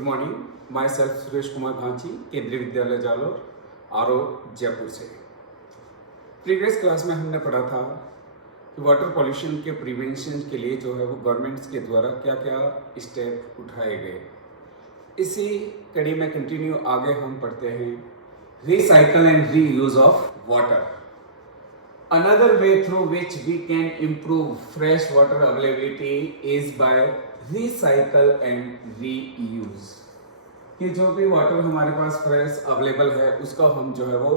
Good morning. My self Suresh Kumar Bhanchi, केंद्रीय विद्यालय Jalore, are Jaipur से। प्रीवियस क्लास में हमने पढ़ा था कि वाटर पॉल्यूशन के प्रिवेंशन के लिए जो है वो गवर्नमेंट्स के द्वारा क्या क्या स्टेप उठाए गए। इसी कड़ी में कंटिन्यू आगे हम पढ़ते हैं recycle and reuse of water. Another way through which we can improve fresh water availability is by recycle and reuse। कि जो भी वाटर हमारे पास फ्रेश अवेलेबल है उसका हम जो है वो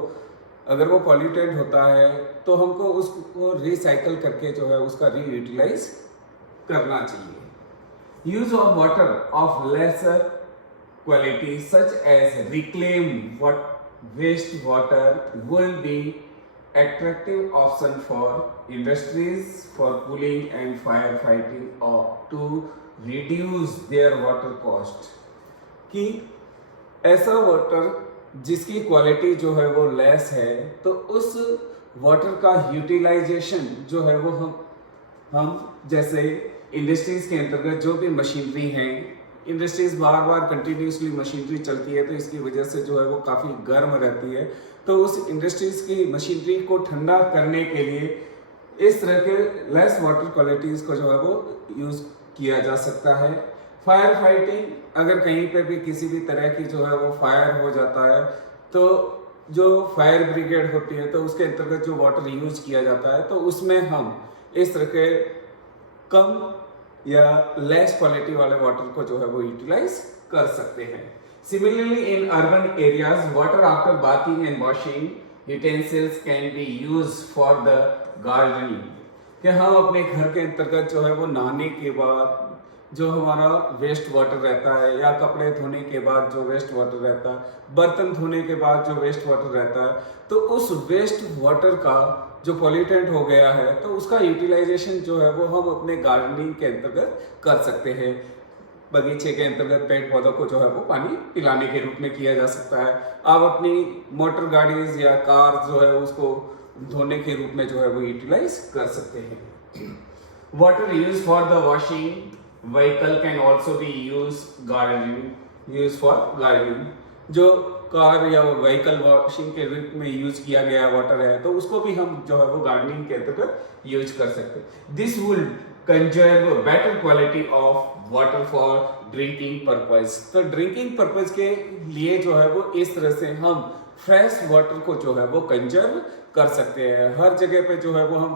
अगर वो पॉल्यूटेड होता है तो हमको उसको रिसाइकल करके जो है उसका रीयूटिलाइज करना चाहिए। Use of water of lesser quality such as reclaim waste water will be attractive option for industries for cooling and firefighting or to reduce their water cost। कि ऐसा वाटर जिसकी क्वालिटी जो है वो लेस है तो उस वाटर का यूटिलाइजेशन जो है वो हम जैसे इंडस्ट्रीज के अंतर्गत जो भी मशीनरी हैं, इंडस्ट्रीज बार बार कंटिन्यूसली मशीनरी चलती है तो इसकी वजह से जो है वो काफ़ी गर्म रहती है, तो उस इंडस्ट्रीज की मशीनरी को ठंडा करने के लिए इस तरह के लेस वाटर क्वालिटीज को जो है वो यूज़ किया जा सकता है। फायर फाइटिंग, अगर कहीं पे भी किसी भी तरह की जो है वो फायर हो जाता है तो जो फायर ब्रिगेड होती है तो उसके अंतर्गत जो वाटर यूज किया जाता है तो उसमें हम इस तरह के कम या लेस क्वालिटी वाले वाटर को जो है वो यूटिलाइज कर सकते हैं। Similarly, in urban areas, water after bathing and washing utensils can be used for the gardening। कि हम अपने घर के अंतर्गत जो है वो नहाने के बाद जो हमारा वेस्ट वाटर रहता है या कपड़े धोने के बाद जो वेस्ट वाटर रहता है, बर्तन धोने के बाद जो वेस्ट वाटर रहता है, तो उस वेस्ट वाटर का जो पॉल्यूटेंट हो गया है तो उसका यूटिलाइजेशन जो है वो हम अपने गार्डनिंग के अंतर्गत कर सकते हैं। बगीचे के अंतर्गत पेड़ पौधों को जो है वो पानी पिलाने के रूप में किया जा सकता है। आप अपनी मोटर गाड़ीज या कार जो है उसको धोने के रूप में जो है वो यूटिलाइज कर सकते हैं। Water use for the washing vehicle can also be use for gardening. जो कार या व्हीकल वॉशिंग के रूप में यूज किया गया वाटर है तो उसको भी हम जो है वो गार्डनिंग के अंतर्गत यूज कर सकते हैं। This will conserve better quality of water for drinking purpose. तो ड्रिंकिंग पर्पज के लिए जो है वो इस तरह से हम फ्रेश वाटर को जो है वो कंजर्व कर सकते हैं। हर जगह पे जो है वो हम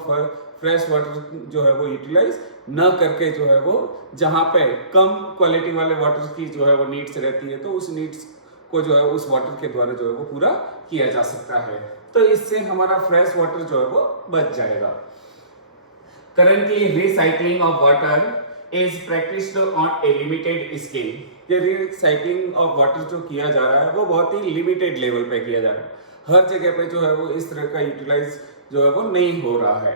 फ्रेश वाटर जो है वो यूटिलाइज न करके जो है वो जहाँ पे कम क्वालिटी वाले वाटर की जो है वो नीड्स रहती है तो उस नीड्स को जो है उस वाटर के द्वारा जो है वो पूरा किया जा सकता है, तो इससे हमारा फ्रेश वाटर जो है वो बच जाएगा। Currently, recycling of water is practiced on a limited scale। ये रिसाइकलिंग ऑफ वाटर जो किया जा रहा है वो बहुत ही लिमिटेड लेवल पे किया जा रहा है। हर जगह पे जो है वो इस तरह का यूटिलाइज जो है वो नहीं हो रहा है।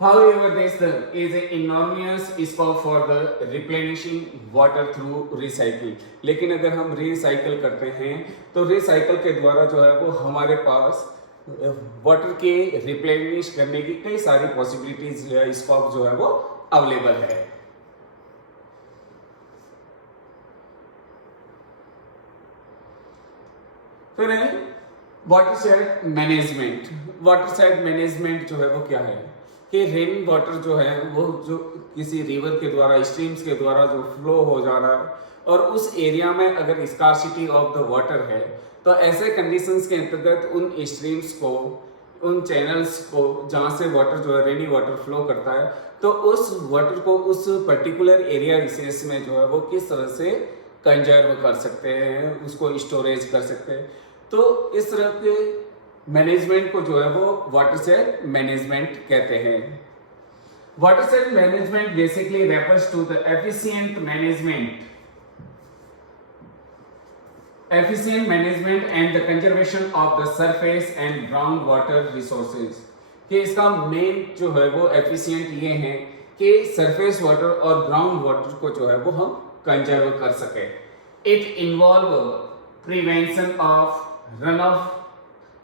However, there is an enormous scope for the replenishing water through recycling। लेकिन अगर हम रिसाइकल करते हैं तो रिसाइकल के द्वारा जो है वो हमारे पास वाटर के रिप्लेनिश करने की कई सारी पॉसिबिलिटीज या स्कोप जो है वो अवेलेबल है। फिर है वाटरशेड मैनेजमेंट। वाटरशेड मैनेजमेंट जो है वो क्या है कि रेन वाटर जो है वो जो किसी रिवर के द्वारा, स्ट्रीम्स के द्वारा जो फ्लो हो जा रहा है और उस एरिया में अगर स्कार्सिटी ऑफ द वाटर है तो ऐसे कंडीशंस के अंतर्गत उन स्ट्रीम्स को, उन चैनल्स को जहाँ से वाटर जो है रेनी वाटर फ्लो करता है तो उस वाटर को उस पर्टिकुलर एरिया विशेष में जो है वो किस तरह से कंजर्व कर सकते हैं, उसको स्टोरेज कर सकते हैं। तो इस तरह के मैनेजमेंट को जो है वो वाटरशेड मैनेजमेंट कहते हैं। Watershed management basically refers to the efficient management and the conservation of the surface and groundwater resources। कि इसका मेन जो है वो एफिशिएंट ये है कि सरफेस वाटर और ग्राउंड वाटर को जो है वो हम कंजर्व कर सके। It involve prevention of run of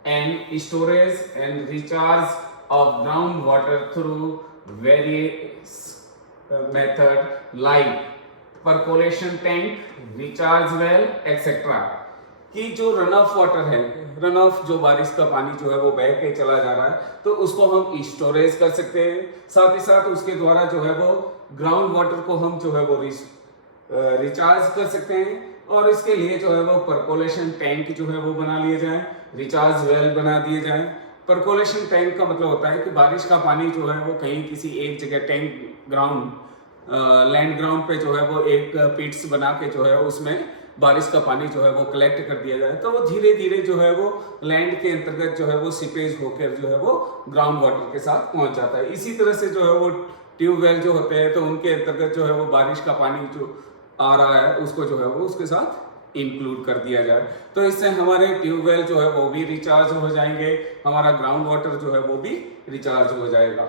and storage and recharge of groundwater through various method like percolation tank, recharge well etcetera, कि जो रन ऑफ वाटर है, रन ऑफ जो बारिश का पानी जो है वो बह के चला जा रहा है, तो उसको हम स्टोरेज कर सकते हैं। साथ ही साथ उसके द्वारा जो है वो ग्राउंड वाटर को हम जो है वो रिचार्ज कर सकते हैं, और इसके लिए जो है वो परकोलेशन टैंक जो है वो बना लिए जाए, रिचार्ज वेल बना दिए जाए। परकोलेशन टैंक का मतलब होता है कि बारिश का पानी जो है वो कहीं किसी एक जगह टैंक ग्राउंड लैंड ग्राउंड पे जो है वो एक पिट्स बना के जो है उसमें बारिश का पानी जो है वो कलेक्ट कर दिया जाए, तो वो धीरे धीरे जो है वो लैंड के अंतर्गत जो है वो सीपेज होकर जो है वो ग्राउंड वाटर के साथ पहुंच जाता है। इसी तरह से जो है वो ट्यूबवेल जो होते हैं, तो उनके अंतर्गत जो है वो बारिश का पानी जो आ रहा है उसको जो है वो उसके साथ इंक्लूड कर दिया जाए, तो इससे हमारे ट्यूबवेल जो है वो भी रिचार्ज हो जाएंगे, हमारा ग्राउंड वाटर जो है वो भी रिचार्ज हो जाएगा।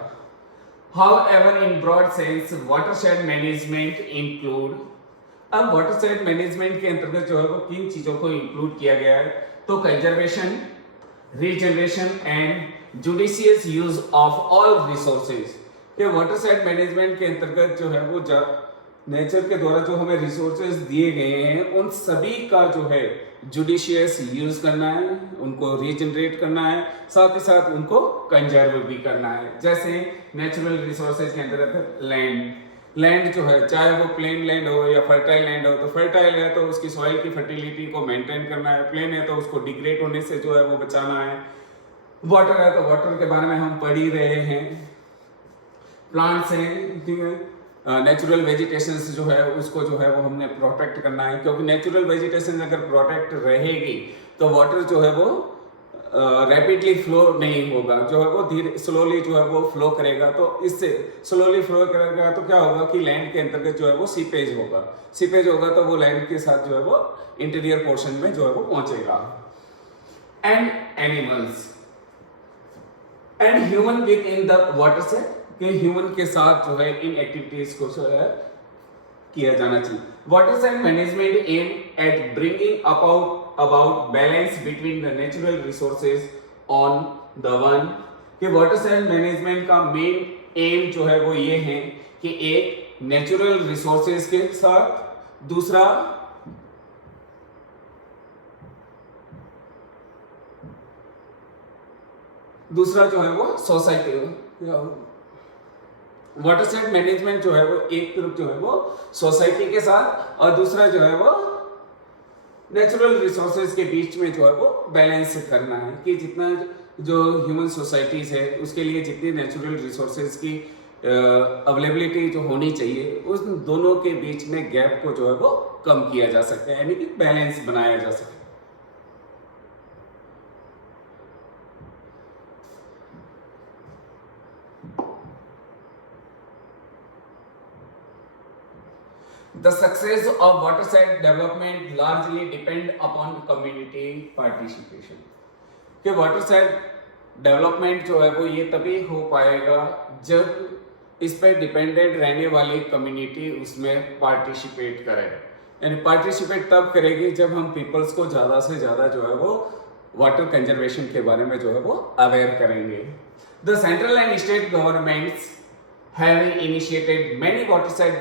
However, in broad sense, watershed management include, अब वाटरशेड मैनेजमेंट के अंतर्गत जो है वो किन चीजों को इंक्लूड किया गया है, तो conservation, regeneration and judicious use of all resources. के वाटरशेड मैनेजमेंट के अंतर्गत जो है वो नेचर के द्वारा जो हमें रिसोर्सेज दिए गए हैं उन सभी का जो है जुडिशियस यूज करना है, उनको रीजनरेट करना है, साथ ही साथ उनको कंजर्व भी करना है। जैसे नेचुरल रिसोर्सेज के अंतर्गत लैंड जो है, चाहे वो प्लेन लैंड हो या फर्टाइल लैंड हो, तो फर्टाइल है तो उसकी सॉइल की फर्टिलिटी को मेंटेन करना है, प्लेन है तो उसको डिग्रेड होने से जो है वो बचाना है, वाटर है तो वाटर के बारे में हम पढ़ ही रहे हैं, प्लांट्स हैं, ठीक है, नेचुरल वेजिटेशन जो है उसको जो है वो हमने प्रोटेक्ट करना है, क्योंकि नेचुरल वेजिटेशन अगर प्रोटेक्ट रहेगी तो वाटर जो है वो रैपिडली फ्लो नहीं होगा, जो है वो धीरे स्लोली जो है वो फ्लो करेगा, तो इससे स्लोली फ्लो करेगा तो क्या होगा कि लैंड के अंतर्गत जो है वो सीपेज होगा तो वो लैंड के साथ जो है वो इंटीरियर पोर्शन में जो है वो पहुंचेगा। And animals and human with in the water से, कि ह्यूमन के साथ जो है इन एक्टिविटीज को जो है किया जाना चाहिए। Watershed management aim at bringing about balance between the natural resources on the one, कि वाटरशेड मैनेजमेंट का मेन एम जो है वो ये है कि एक नेचुरल रिसोर्सेज के साथ दूसरा जो है वो सोसाइटी, वाटरशेड मैनेजमेंट जो है वो एक तरफ जो है वो सोसाइटी के साथ और दूसरा जो है वो नेचुरल रिसोर्सेज के बीच में जो है वो बैलेंस करना है, कि जितना जो ह्यूमन सोसाइटीज है उसके लिए जितनी नेचुरल रिसोर्सेज की अवेलेबिलिटी जो होनी चाहिए उस दोनों के बीच में गैप को जो है वो कम किया जा सकता है, यानी कि बैलेंस बनाया जा सकता है। The success of watershed development largely depend upon community participation, कि watershed development जो है वो ये तभी हो पाएगा जब इस पर डिपेंडेंट रहने वाली कम्युनिटी उसमें पार्टिसिपेट करे, यानी पार्टिसिपेट तब करेगी जब हम पीपल्स को ज़्यादा से ज़्यादा जो है वो वाटर कंजर्वेशन के बारे में जो है वो अवेयर करेंगे। The central and state governments have initiated many watershed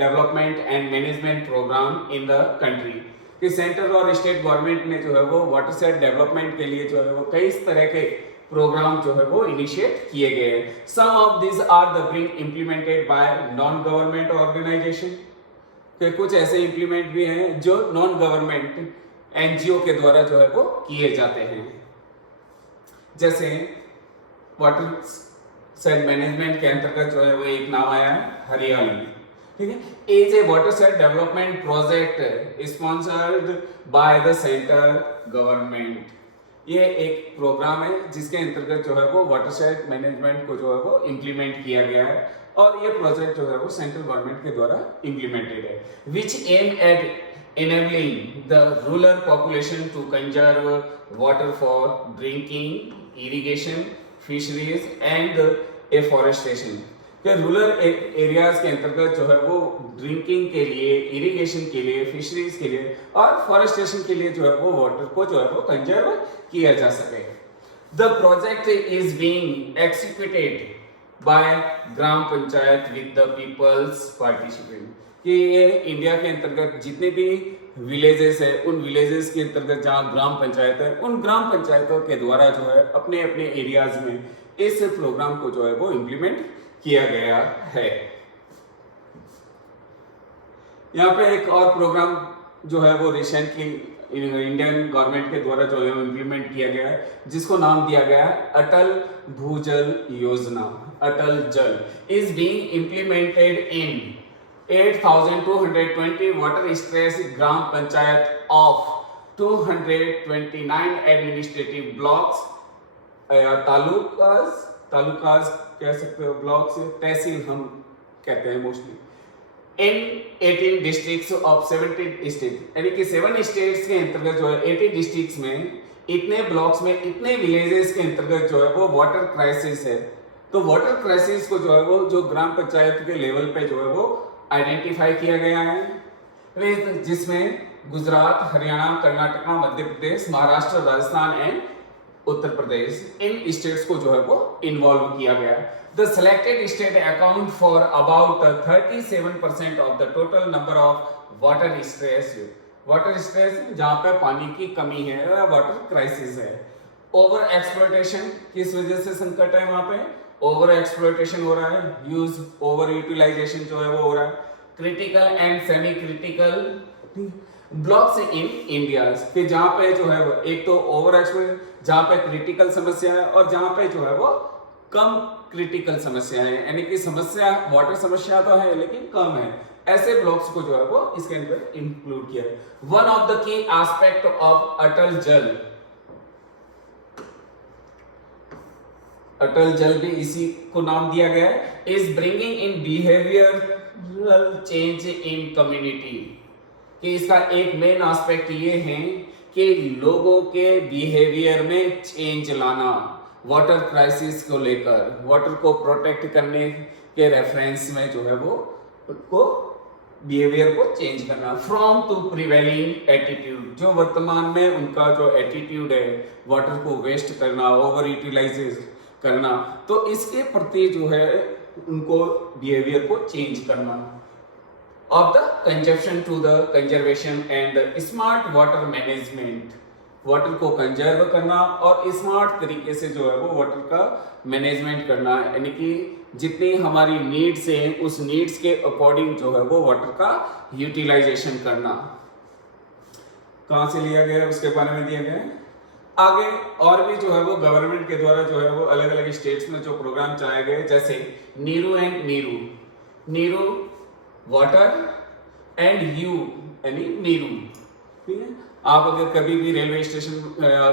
development and management program in the country, कि सेंट्रल और स्टेट गवर्नमेंट ने जो है वो वाटरशेड डेवलपमेंट के लिए जो है वो कई तरह के प्रोग्राम जो है वो इनिशिएट किए गए हैं। Some of this are the being implemented by non government organisation, कि कुछ ऐसे इम्प्लीमेंट भी हैं जो नॉन गवर्नमेंट एनजीओ के द्वारा जो है वो किए जाते हैं। जैसे वाटरशेड मैनेजमेंट के अंतर्गत जो है वो एक नाम आया है हरियाली, ठीक है। Is a watershed development project sponsored by the central government. ये एक प्रोग्राम है जिसके अंतर्गत जो है वो वाटरशेड मैनेजमेंट को जो है वो इम्प्लीमेंट किया गया है और ये प्रोजेक्ट जो है वो सेंट्रल गवर्नमेंट के द्वारा इम्प्लीमेंटेड है, which aim at enabling the rural population to conserve water for drinking, irrigation, fisheries and afforestation। कि रूरल एरियाज के अंतर्गत जो है वो ड्रिंकिंग के लिए, इरिगेशन के लिए, फिशरीज के लिए और फॉरेस्टेशन के लिए जो है वो वाटर को जो है वो कंजर्व किया जा सके। The project is being executed by gram panchayat with the people's participant, कि ये इंडिया के अंतर्गत जितने भी विलेजेस है, उन विलेजेस के अंतर्गत जहाँ ग्राम पंचायत है, उन ग्राम पंचायतों के द्वारा जो है अपने अपने एरियाज में इस प्रोग्राम को जो है वो इम्प्लीमेंट किया गया है। यहाँ पे एक और प्रोग्राम जो है वो रिसेंटली इंडियन गवर्नमेंट के द्वारा जो है इम्प्लीमेंट किया गया है, जिसको नाम दिया गया है अटल भूजल Yojana. Atal Jal is being implemented in 8,220 water stress gram panchayat of 229 administrative blocks, talukas कह सकते हो, ब्लॉक्स तहसील हम कहते हैं mostly, in 18 districts of 17 state, यानी कि 7 स्टेट्स के अंतर्गत जो है 80 डिस्ट्रिक्ट्स में इतने ब्लॉक्स में इतने विलेजेस के अंतर्गत जो है वो वाटर क्राइसिस है। तो वाटर क्राइसिस को जो है वो जो ग्राम पंचायत के लेवल पे जो है वो आइडेंटिफाई किया गया है, जिसमें गुजरात, हरियाणा, कर्नाटका, मध्य प्रदेश, महाराष्ट्र, राजस्थान एंड उत्तर प्रदेश, इन स्टेट्स को जो है वो इन्वॉल्व किया गया। The selected state account for about 37% of the total number of water stress. Water stress जहाँ पे पानी की कमी है या वाटर क्राइसिस है। ओवर एक्सप्लॉयटेशन किस वजह से संकट है, वहाँ पे ओवर एक्सप्लॉयटेशन हो रहा है, यूज ओवर यूटिलाइजेशन जो है वो हो रहा है। Critical and semi critical blocks in India, कि जहाँ पे जो है वो एक तो ओवर एक्सप्लॉयटेशन, जहाँ पे क्रिटिकल समस्या है और जहाँ पे जो है वो कम क्रिटिकल समस्या है, यानी कि समस्या वाटर समस्या तो है लेकिन कम है, ऐसे ब्लॉक्स को जो है वो इसके अंदर इंक्लूड किया है। One of the key aspect of Atal Jal, Atal जल भी इसी को नाम दिया गया है, is bringing in behavioural change in community, कि इसका एक मेन एस्पेक्ट ये है कि लोगों के बिहेवियर में चेंज लाना, वाटर क्राइसिस को लेकर, वाटर को प्रोटेक्ट करने के रेफरेंस में जो है वो उसको बिहेवियर को चेंज करना। फ्रॉम टू प्रिवेलिंग एटीट्यूड, जो वर्तमान में उनका जो एटीट्यूड है वाटर को वेस्ट करना, ओवर यूटिलाइज करना, तो इसके प्रति जो है उनको बिहेवियर को चेंज करना। Of the consumption to the conservation and smart water management, water को कंजर्व करना और स्मार्ट तरीके से जो है वो वाटर का मैनेजमेंट करना, यानी कि जितनी हमारी नीड्स हैं उस नीड्स के अकॉर्डिंग जो है वो वाटर का यूटिलाइजेशन करना। कहाँ से लिया गया है उसके बारे में दिया गया है। आगे और भी जो है वो गवर्नमेंट के द्वारा जो है वो अलग अलग स्टेट्स में जो प्रोग्राम चलाए गए, जैसे Neeru and Neeru, Neeru water and you यानी नीरू, ठीक है। आप अगर कभी भी रेलवे स्टेशन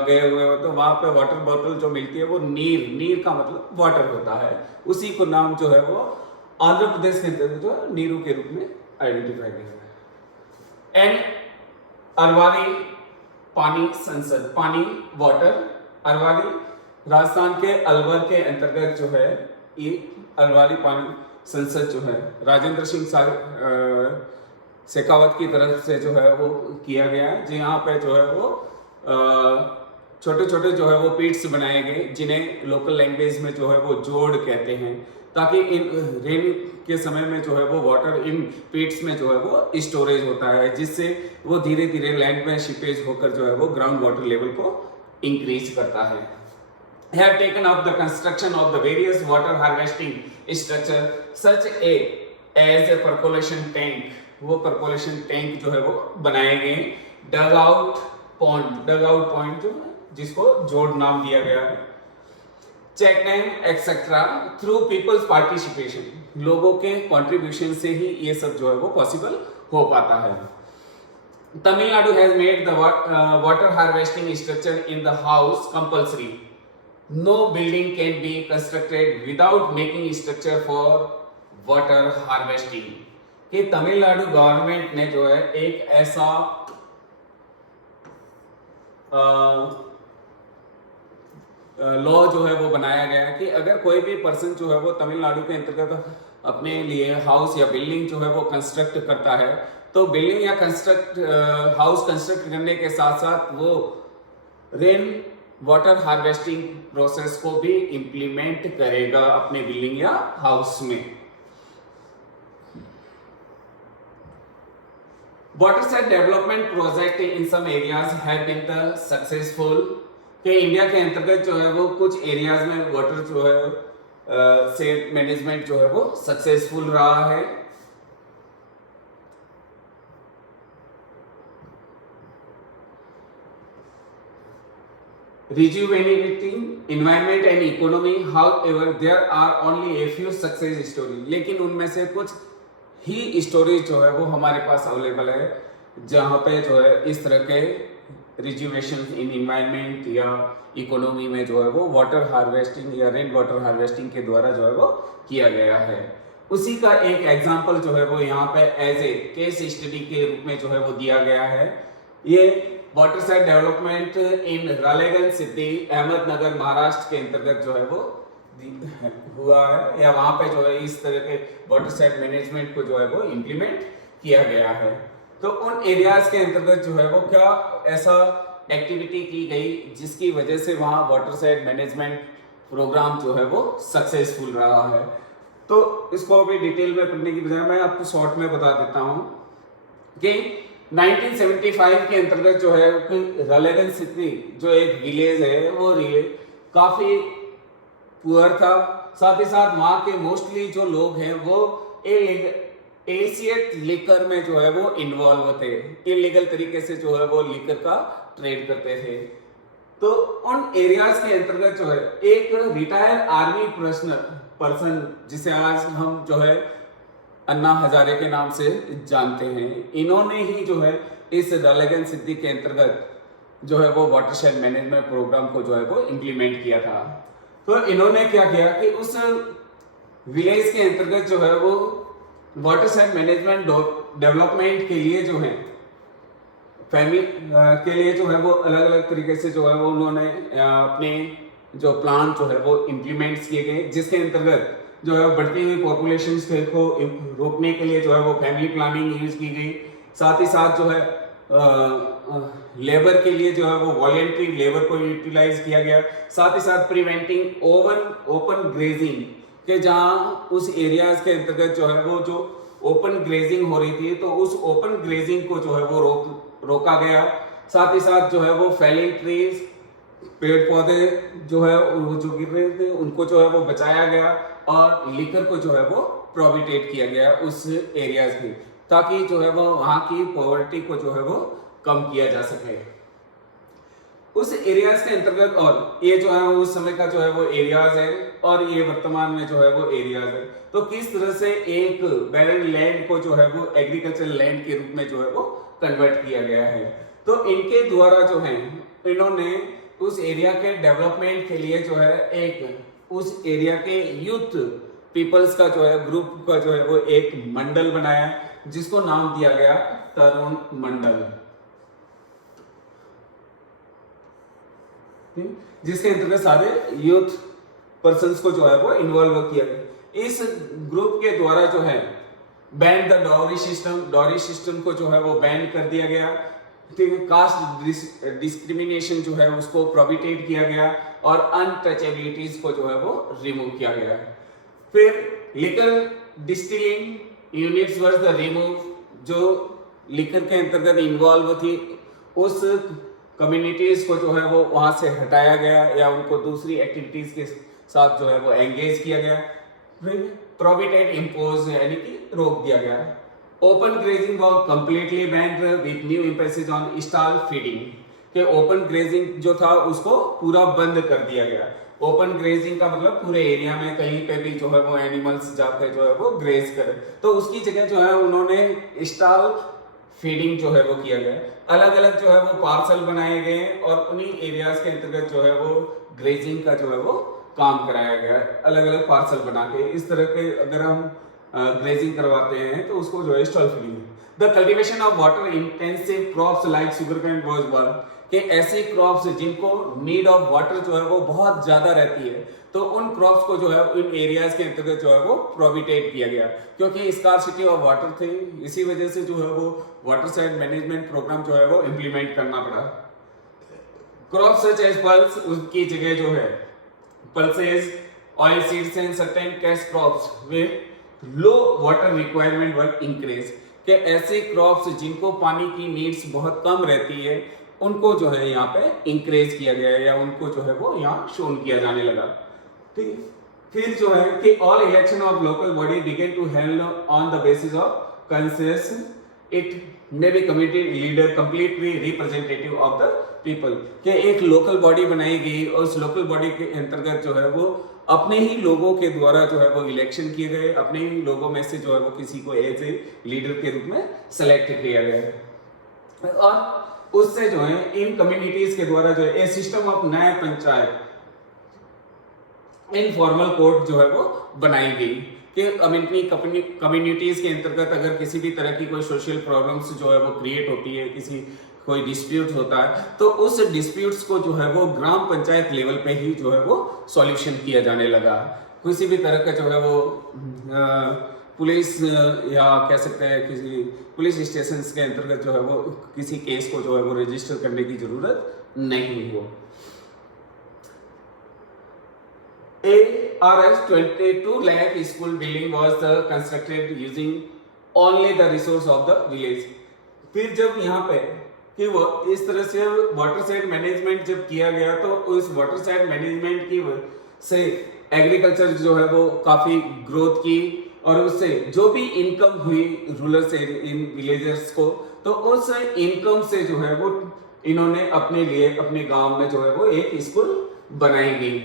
गए हुए हो तो वहां पे वाटर बॉटल जो मिलती है वो नीर, नीर का मतलब वाटर होता है, उसी को नाम जो है वो आंध्र प्रदेश के अंदर जो है नीरू के रूप में आइडेंटिफाई किया है। एंड अरवारी पानी संसद, पानी वाटर अरवारी, राजस्थान के अलवर के अंतर्गत जो है ये अरवारी पानी संसद जो है राजेंद्र सिंह शेखावत की तरफ से जो है वो किया गया है, जहाँ पे जो है वो छोटे छोटे जो है वो पीट्स बनाए गए, जिन्हें लोकल लैंग्वेज में जो है वो जोड़ कहते हैं, ताकि इन रेन के समय में जो है वो वाटर इन पीट्स में जो है वो स्टोरेज होता है, जिससे वो धीरे धीरे लैंड में शिपेज होकर जो है वो ग्राउंड वाटर लेवल को इंक्रीज करता है। Have taken up the construction of the various water harvesting structure such as a percolation tank, वो परकोलेशन टैंक जो है वो बनाए गए। डग आउट पॉइंट जो है जिसको जोड़ नाम दिया गया है। Check dam etcetera through people's participation, लोगों के कंट्रीब्यूशन से ही ये सब जो है वो पॉसिबल हो पाता है। Tamil Nadu has made the water harvesting structure in the house compulsory, no building can be constructed without making structure for water harvesting, कि तमिलनाडु गवर्नमेंट ने जो है एक ऐसा लॉ जो है वो बनाया गया है कि अगर कोई भी पर्सन जो है वो तमिलनाडु के अंतर्गत अपने लिए हाउस या बिल्डिंग जो है वो कंस्ट्रक्ट करता है, तो बिल्डिंग या हाउस कंस्ट्रक्ट करने के साथ साथ वो रेन वाटर हार्वेस्टिंग प्रोसेस को भी इंप्लीमेंट करेगा अपने बिल्डिंग या हाउस में। Water side development project in some areas have been the successful, कि इंडिया के अंतर्गत जो है वो कुछ एरियाज में वाटर जो है से मैनेजमेंट जो है वो सक्सेसफुल रहा है। rejuvenating environment and economy, however there are only a few success story, लेकिन उनमें से कुछ ही स्टोरीज जो है वो हमारे पास अवेलेबल है जहाँ पे जो है इस तरह के रिजुवेशन इन इन्वायरमेंट या इकोनॉमी में जो है वो वाटर हार्वेस्टिंग या रेन वाटर हार्वेस्टिंग के द्वारा जो है वो किया गया है। उसी का एक एग्जांपल जो है वो यहाँ पे एज ए केस स्टडी के रूप में जो है वो दिया गया है। ये water side development in Raleganj city Ahmednagar Maharashtra के अंतर्गत जो है वो हुआ है, या वहां पे जो है इस तरह के वाटर साइड मैनेजमेंट को जो है वो इम्प्लीमेंट किया गया है। तो उन एरियाज के अंतर्गत जो है वो क्या ऐसा एक्टिविटी की गई जिसकी वजह से वहां वाटर साइड मैनेजमेंट प्रोग्राम जो है वो सक्सेसफुल रहा है। तो इसको अभी डिटेल में पढ़ने की बजाय मैं आपको शॉर्ट में बता देता हूं कि 1975 के अंतर्गत जो है रालेगंज सिटी जो एक विलेज है वो काफी पुअर था, साथ ही साथ वहां के मोस्टली जो लोग हैं वो एलिसिएट लिकर में जो है वो इन्वॉल्व थे, इलीगल तरीके से जो है वो लिकर का ट्रेड करते थे। तो उन एरियाज के अंतर्गत जो है एक रिटायर्ड आर्मी पर्सन जिसे आज हम जो है अन्ना हजारे के नाम से जानते हैं, इन्होंने ही जो है इस रालेगंज सिटी के अंतर्गत जो है वो वाटरशेड मैनेजमेंट प्रोग्राम को जो है वो इम्प्लीमेंट किया था। तो इन्होंने क्या किया कि उस विलेज के अंतर्गत जो है वो वाटरशेड मैनेजमेंट डेवलपमेंट के लिए जो है फैमिली के लिए जो है वो अलग अलग तरीके से जो है वो उन्होंने अपने जो प्लान जो है वो इम्प्लीमेंट किए गए, जिसके अंतर्गत जो है बढ़ती हुई पॉपुलेशन को रोकने के लिए जो है वो फैमिली प्लानिंग यूज की गई। साथ ही साथ जो है लेबर के लिए जो है वो वॉलेंट्री लेबर को यूटिलाइज किया गया। साथ ही साथ प्रिवेंटिंग ओपन ग्रेजिंग के जहां उस एरियाज के अंतर्गत जो है वो जो ओपन ग्रेजिंग हो रही थी तो उस ओपन ग्रेजिंग को जो है वो रोका गया। साथ ही साथ जो है वो फेलिंग ट्रीज पेड़ पौधे जो है वो जो गिर रहे थे उनको जो है वो बचाया गया और लिकर को जो है वो प्रोहिबिटेट किया गया उस एरियाज में, ताकि जो है वो वहां की पॉवर्टी को जो है वो कम किया जा सके उस एरियाज के अंतर्गत। और ये जो है उस समय का जो है वो एरियाज है और ये वर्तमान में जो है वो एरियाज है। तो किस तरह से एक बैरन लैंड को जो है वो एग्रीकल्चर लैंड के रूप में जो है वो कन्वर्ट किया गया है। तो इनके द्वारा जो है इन्होंने उस एरिया के डेवलपमेंट के लिए जो है एक उस एरिया के यूथ पीपल्स का जो है ग्रुप का जो है वो एक मंडल बनाया जिसको नाम दिया गया तरुण मंडल, जिसके अंतर्गत सारे यूथ पर्संस को जो है वो इन्वॉल्व किया गया। इस ग्रुप के द्वारा जो है बैन द डॉरी सिस्टम को जो है वो बैन कर दिया गया। ठीक है, कास्ट डिस्क्रिमिनेशन जो है उसको प्रोहिबिटेट किया गया और अनटचेबिलिटीज को जो है वो रिमूव किया गया। फिर liquor distilling units were the remove, जो लिकर के अंतर्गत इन्वॉल्व थी उस कम्युनिटीज को जो है वो वहां से हटाया गया या उनको दूसरी एक्टिविटीज के साथ जो है वो एंगेज किया गया। फिर प्रोहिबिटेड इम्पोज यानी कि रोक दिया गया। Open grazing was completely band with new emphasis on stall feeding, के ओपन ग्रेजिंग जो था उसको पूरा बंद कर दिया गया। ओपन ग्रेजिंग का मतलब पूरे एरिया में कहीं पे भी जो है वो एनिमल्स जाकर जो है वो ग्रेज करे, तो उसकी जगह जो है उन्होंने स्टॉल फीडिंग जो है वो किया गया। अलग अलग जो है वो पार्सल बनाए गए और उन्हीं एरियाज के अंतर्गत जो है वो ग्रेजिंग का जो है वो काम कराया गया, अलग अलग पार्सल बना के। इस तरह के अगर हम ग्रेजिंग करवाते हैं तो उसको जो है stall feeding. The cultivation of water intensive crops like sugarcane was one, कि ऐसे क्रॉप्स जिनको नीड ऑफ वाटर जो है वो बहुत ज्यादा रहती है तो उन क्रॉप्स को जो है इन एरियाज के अंतर्गत जो है वो प्रोहिबिटेट किया गया, क्योंकि स्कार्सिटी ऑफ वाटर थे। इसी वजह से जो है वो वाटर साइड मैनेजमेंट प्रोग्राम जो है वो इम्प्लीमेंट करना पड़ा। क्रॉप्स सच एज पल्स, उसकी जगह जो है pulses, oil seeds and certain cash crops with low water requirement were increase, कि ऐसे क्रॉप्स जिनको पानी की नीड्स बहुत कम रहती है उनको जो है यहाँ पे इंकरेज किया गया है या उनको जो है वो यहाँ शोन किया जाने लगा। ठीक है, फिर जो है कि all election of local body begin to held on the basis of consensus, it may be committee leader completely representative of the people, कि एक लोकल बॉडी बनाई गई और उस लोकल बॉडी के अंतर्गत जो है वो अपने ही लोगों के द्वारा जो है वो इलेक्शन किए गए, अपने ही लोगों में से जो है वो किसी को एज ए लीडर के रूप में सेलेक्ट किया गया और उससे जो है इन कम्युनिटीज के द्वारा जो है ए सिस्टम ऑफ न्याय पंचायत इनफॉर्मल कोर्ट जो है वो बनाई गई कि अपनी कम्युनिटीज के अंतर्गत अगर किसी भी तरह की कोई सोशल प्रॉब्लम्स जो है वो क्रिएट होती है, किसी कोई डिस्प्यूट होता है तो उस डिस्प्यूट्स को जो है वो ग्राम पंचायत लेवल पे ही जो है वो सॉल्यूशन किया जाने लगा। किसी भी तरह का जो है वो पुलिस या कह सकते हैं किसी पुलिस स्टेशन के अंतर्गत जो है वो किसी केस को जो है वो रजिस्टर करने की जरूरत नहीं हो। ARS 22 lakh school building was constructed using only the resource of the village। फिर जब यहाँ पे कि वो इस तरह से वाटर साइड मैनेजमेंट जब किया गया तो उस वाटर साइड मैनेजमेंट की से एग्रीकल्चर जो है वो काफी ग्रोथ की और उससे जो भी इनकम हुई रूरल से इन विलेजर्स को तो उस इनकम से जो है वो इन्होंने अपने लिए अपने गांव में जो है वो एक स्कूल बनाई गई।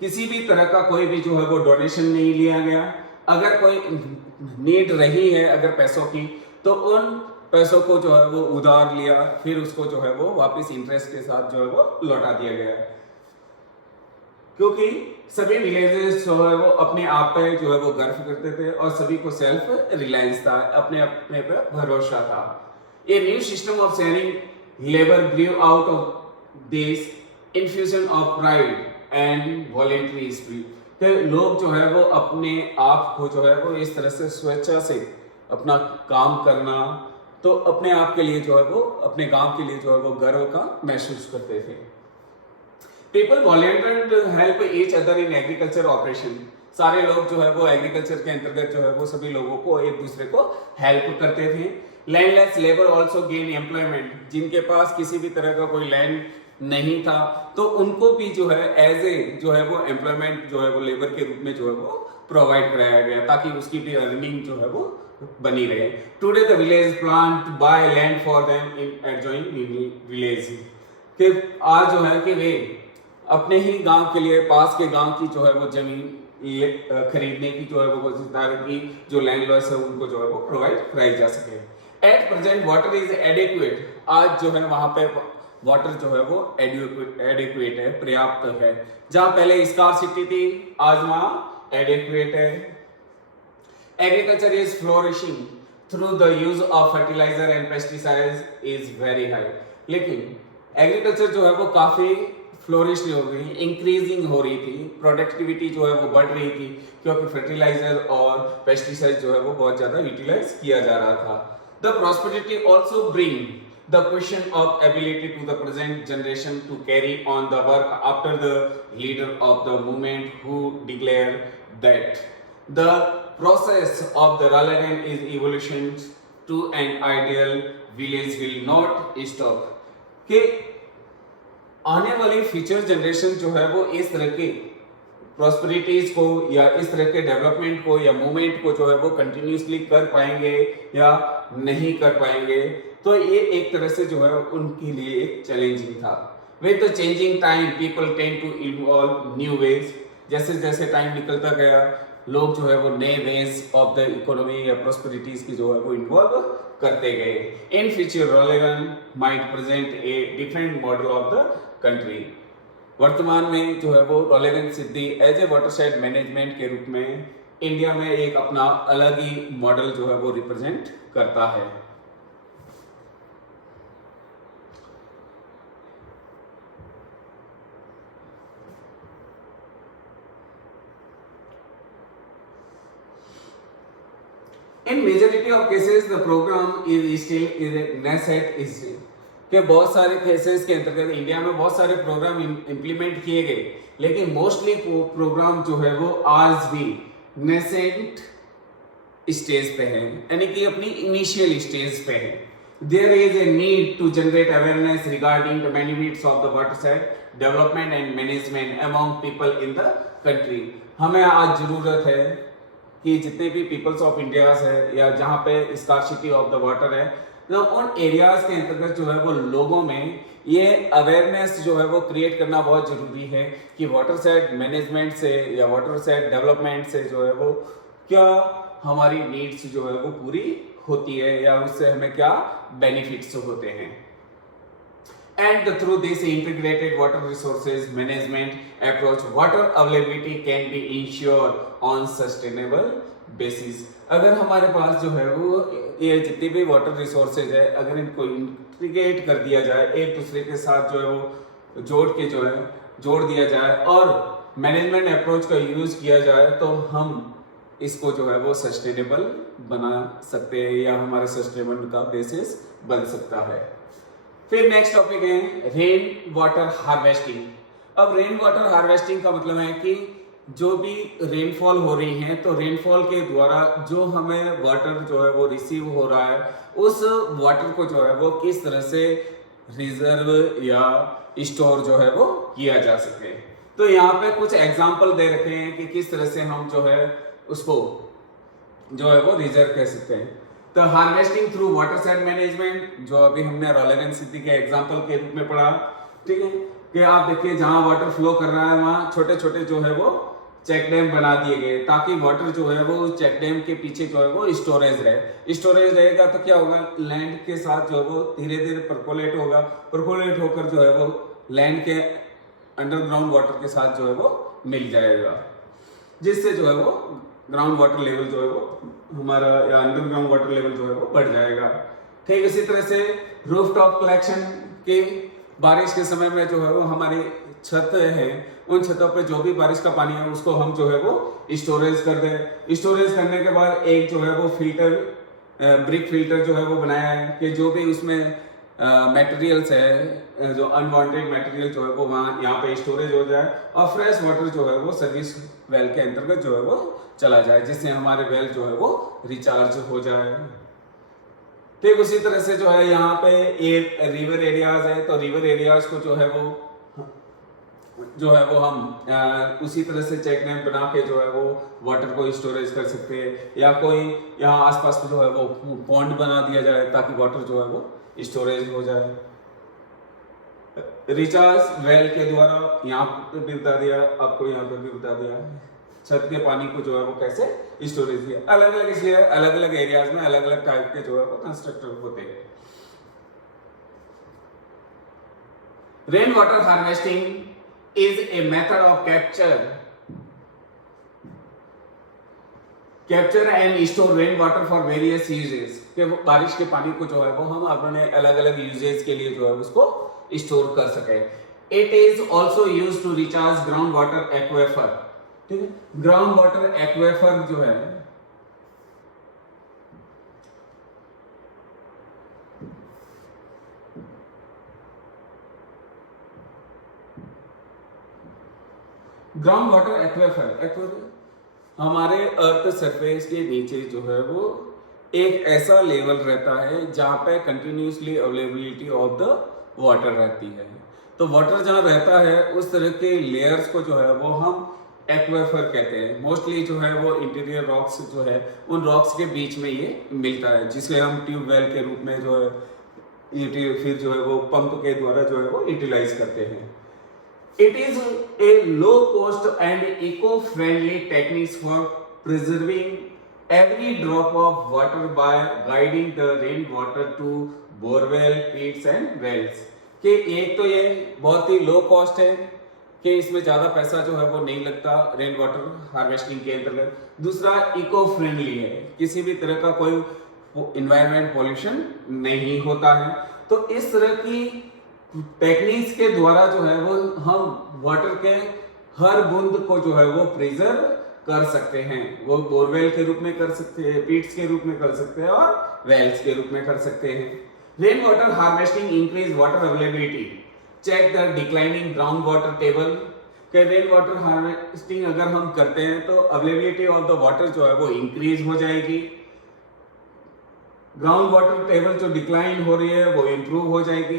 किसी भी तरह का कोई भी जो है वो डोनेशन नहीं लिया गया। अगर कोई नीड रही है अगर पैसों की तो उन पैसों को जो है वो उधार लिया फिर उसको जो है वो वापस इंटरेस्ट के साथ जो है वो लौटा दिया गया, क्योंकि सभी विलेजेस जो है वो अपने आप पे जो है वो गर्व करते थे और सभी को सेल्फ रिलायंस था, अपने अपने पे भरोसा था। A new system of sharing labour Guru out of this infusion of pride and voluntary spirit. लोग जो है वो अपने आप को जो है वो इस तरह से स्वेच्छा से अपना काम करना तो अपने आप के लिए जो है वो अपने गांव के लिए जो है वो गर्व का महसूस करते थे। People volunteered to help each other in agriculture operation. सारे लोग जो है वो एग्रीकल्चर के अंतर्गत जो है वो सभी लोगों को एक दूसरे को हेल्प करते थे। Landless labour also gain employment. जिनके पास किसी भी तरह का कोई लैंड नहीं था तो उनको भी जो है एज ए जो है वो एम्प्लॉयमेंट जो है वो लेबर के रूप में जो है वो प्रोवाइड कराया गया ताकि उसकी भी अर्निंग जो है वो बनी रहे। Today the village plan to buy land for them in adjoining village. कि आज जो है कि वे अपने ही गांव के लिए पास के गांव की जो है वो जमीन खरीदने की जो है वो कोशिश की जो लैंड लॉस है उनको जो है वो प्रोवाइड कराई जा सके। At present water is adequate. आज जो है वहां पे वाटर जो है वो एडिक्वेट है, पर्याप्त है। जहां पहले स्कार्सिटी थी आज वहां एडिक्वेट है। Agriculture is flourishing through the use of fertiliser and pesticides is very high. लेकिन एग्रीकल्चर जो है वो काफी फ्लोरिश हो गई, इंक्रीजिंग हो रही थी, प्रोडक्टिविटी जो है वो बढ़ रही थी क्योंकि फर्टिलाइजर और पेस्टिसाइड जो है वो बहुत ज्यादा यूटिलाइज किया जा रहा था। The prosperity also bring the question of ability to the present generation to carry on the work after the leader of the movement who declared that the process of the Ralagan is evolution to an ideal village will not stop। कि आने वाली future generation जो है वो इस तरह के prosperities को या इस तरह के डेवलपमेंट को या मूवमेंट को जो है वो कंटिन्यूसली कर पाएंगे या नहीं कर पाएंगे। तो ये एक तरह से जो है उनके लिए एक चैलेंजिंग था। With the changing time people tend to evolve new ways. जैसे जैसे टाइम निकलता गया लोग जो है वो नए वेज ऑफ द इकोनॉमी या प्रॉस्पेरिटीज की जो है वो इन्वॉल्व करते गए। In future Ralegan might present a different model of the country. वर्तमान में जो है वो रोलेगन सिद्धि एज ए वाटरसाइड मैनेजमेंट के रूप में इंडिया में एक अपना अलग ही मॉडल जो है वो रिप्रेजेंट करता है। In majority of cases the program is still is a nascent stage। कि बहुत सारे केसेस के अंतर्गत इंडिया में बहुत सारे प्रोग्राम इंप्लीमेंट किए गए लेकिन मोस्टली प्रोग्राम जो है वो आज भी नेसेंट स्टेज पे है, यानी कि अपनी इनिशियल स्टेज पे है। There is a need to generate awareness regarding the benefits of the waterside development and management among people in the country. हमें आज जरूरत है कि जितने भी पीपल्स ऑफ इंडिया है या जहाँ पे स्कार्सिटी ऑफ द वाटर है, तो उन एरियाज के अंतर्गत जो है वो लोगों में ये अवेयरनेस जो है वो क्रिएट करना बहुत जरूरी है कि वाटर साइड मैनेजमेंट से या वाटर साइड डेवलपमेंट से जो है वो क्या हमारी नीड्स जो है वो पूरी होती है या उससे हमें क्या बेनिफिट्स होते हैं। And through this integrated water resources management approach, water availability can be ensured on sustainable basis। अगर हमारे पास जो है वो ये जितने भी वाटर रिसोर्सेज है, अगर इनको इंटीग्रेट कर दिया जाए, एक दूसरे के साथ जो है वो जोड़ दिया जाए और मैनेजमेंट अप्रोच का यूज किया जाए, तो हम इसको जो है वो सस्टेनेबल बना सकते हैं या हमारे सस्टेनेबल का बेसिस बन सकता है। फिर नेक्स्ट टॉपिक है रेन वाटर हार्वेस्टिंग। अब रेन वाटर हार्वेस्टिंग का मतलब है कि जो भी रेनफॉल हो रही है, तो रेनफॉल के द्वारा जो हमें वाटर जो है वो रिसीव हो रहा है, उस वाटर को जो है वो किस तरह से रिजर्व या स्टोर जो है वो किया जा सके। तो यहाँ पे कुछ एग्जांपल दे रखे हैं कि किस तरह से हम जो है उसको जो है वो रिजर्व कह सकते हैं। तो harvesting through water side management, जो अभी हमने रॉलेगन सिटी के एग्जांपल के रूप में पढ़ा, ठीक है, कि आप देखिए जहां वाटर फ्लो कर रहा है वहां छोटे छोटे जो है वो चेक डैम बना दिए गए ताकि वाटर जो है वो चेक डैम के पीछे जो है वो स्टोरेज रहे। स्टोरेज रहेगा तो क्या होगा, लैंड के साथ जो है वो धीरे धीरे परकोलेट होगा, परकोलेट होकर जो है वो लैंड के अंडरग्राउंड वाटर के साथ जो है वो मिल जाएगा, जिससे जो है वो ग्राउंड वाटर लेवल जो है वो हमारा या अंडरग्राउंड वाटर लेवल जो है वो बढ़ जाएगा। ठीक इसी तरह से रूफटॉप कलेक्शन के बारिश के समय में जो है वो हमारी छत है, उन छतों पे जो भी बारिश का पानी है उसको हम जो है वो स्टोरेज कर दें। स्टोरेज करने के बाद एक जो है वो फिल्टर, ब्रिक फिल्टर जो है वो बनाया है कि जो भी उसमें मटेरियल्स है, जो अनवांटेड मटेरियल जो है वो वहाँ यहाँ पे स्टोरेज हो जाए और फ्रेश वाटर जो है वो सर्विस वेल के अंतर्गत जो है वो चला जाए, जिससे हमारे वेल जो है वो रिचार्ज हो जाए। ठीक उसी तरह से जो है यहाँ पे ये रिवर एरियाज है, तो रिवर एरियाज को जो है वो हम उसी तरह से चेक डैम बना के जो है वो वाटर को स्टोरेज कर सकते हैं, या कोई यहाँ आसपास जो है वो पॉन्ड बना दिया जाए ताकि वाटर जो है वो स्टोरेज हो जाए। रिचार्ज वेल के द्वारा यहाँ पे भी बता दिया, आपको यहाँ पे भी बता दिया छत के पानी को जो है वो कैसे स्टोरेज किया। अलग अलग इसलिए अलग अलग एरियाज में अलग अलग टाइप के जो है वो कंस्ट्रक्टर होते हैं। Rain water harvesting is a method of capture and store rain water for various uses. कि बारिश के पानी को जो है वो हम अपने अलग अलग यूजेज के लिए जो है उसको स्टोर कर सके। It is also use to recharge ground water aquifer. ठीक है, ग्राउंड वाटर एक्वेफर जो है ग्राउंड वाटर एक्वेफर हमारे अर्थ सरफेस के नीचे जो है वो एक ऐसा लेवल रहता है जहां पे continuously availability of the water रहती है। तो वाटर जहां रहता है उस तरह के लेयर्स को जो है वो हम एक्वेफर कहते हैं। मोस्टली जो है वो इंटीरियर रॉक्स जो है उन रॉक्स के बीच में ये मिलता है, जिसे हम ट्यूबवेल के रूप में जो है फिर जो है वो पंप के द्वारा जो है वो यूटिलाइज करते हैं। It is a low cost and eco-friendly techniques for preserving every drop of water by guiding the rainwater to borewell, pits and wells। कि एक तो ये बहुत ही लो कॉस्ट है कि इसमें ज़्यादा पैसा जो है वो नहीं लगता रेन वाटर हार्वेस्टिंग के अंतर्गत। दूसरा इको फ्रेंडली है, किसी भी तरह का कोई इन्वायरमेंट पॉल्यूशन नहीं होता है। तो इस तरह की टेक्निक्स के द्वारा जो है वो हम वाटर के हर बूंद को जो है वो प्रिजर्व कर सकते हैं। वो बोरवेल के रूप में कर सकते हैं, पिट्स के रूप में कर सकते हैं और वेल्स के रूप में कर सकते हैं। Rain water harvesting increase water availability. Check the declining ground water table. कि रेन वाटर हार्वेस्टिंग अगर हम करते हैं तो अवेलेबिलिटी ऑफ द वाटर जो है वो इंक्रीज हो जाएगी, ग्राउंड वाटर टेबल जो डिक्लाइन हो रही है वो इंप्रूव हो जाएगी,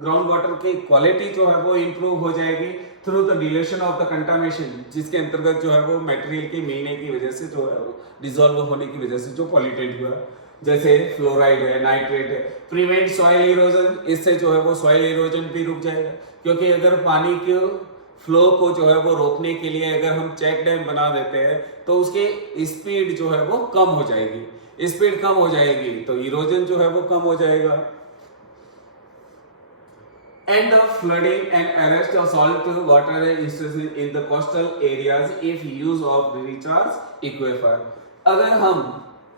ग्राउंड वाटर की क्वालिटी जो है वो इंप्रूव हो जाएगी through the dilution of the contamination, जिसके अंतर्गत जो है वो मटेरियल के मिलने की वजह से जो है वो डिसॉल्व होने की वजह से जो पॉल्यूटेंट हुआ, जैसे फ्लोराइड है, नाइट्रेट है, प्रिवेंट सॉइल इरोजन, इससे जो है वो सॉइल इरोजन भी रुक जाएगा, क्योंकि अगर पानी के फ्लो को जो है वो रोकने के लिए अगर हम चेक डैम बना देते हैं तो उसकी स्पीड जो है वो कम हो जाएगी, स्पीड कम हो जाएगी तो इरोजन जो है वो कम हो जाएगा। End of flooding and arrest of salt water in the coastal areas if use of recharge aquifer। अगर हम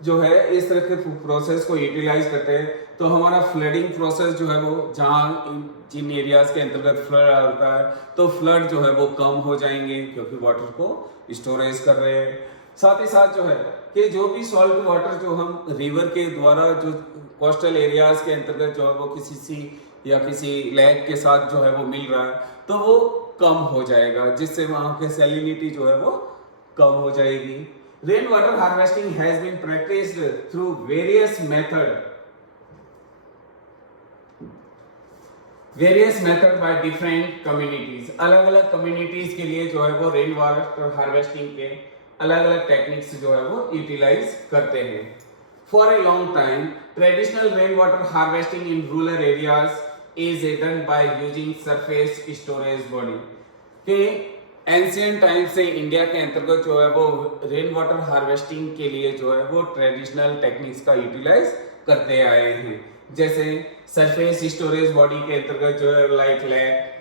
जो है इस तरह के प्रोसेस को यूटिलाइज करते हैं तो हमारा फ्लडिंग प्रोसेस जो है वो जहाँ जिन एरियाज के अंतर्गत फ्लड आता है तो फ्लड जो है वो कम हो जाएंगे क्योंकि वाटर को स्टोरेज कर रहे हैं। साथ ही साथ जो है कि जो भी सॉल्ट वाटर जो हम रिवर के द्वारा जो कोस्टल एरियाज के अंतर्गत जो है वो किसी सी या किसी लेक के साथ जो है वो मिल रहा है तो वो कम हो जाएगा, जिससे वहां के सैलिनिटी जो है वो कम हो जाएगी। Rain water harvesting has been practised through various method by different communities. अलग अलग कम्युनिटीज के लिए जो है वो रेन वाटर हार्वेस्टिंग के अलग अलग टेक्निक्स जो है वो यूटिलाइज करते हैं। For a long time, traditional rainwater harvesting in rural areas is done by using surface storage body। कि एंशियंट टाइम से इंडिया के अंतर्गत जो है वो रेन वाटर हार्वेस्टिंग के लिए जो है वो ट्रेडिशनल टेक्निक्स का यूटिलाइज करते आए हैं, जैसे सरफेस स्टोरेज बॉडी के अंतर्गत जो है like lake,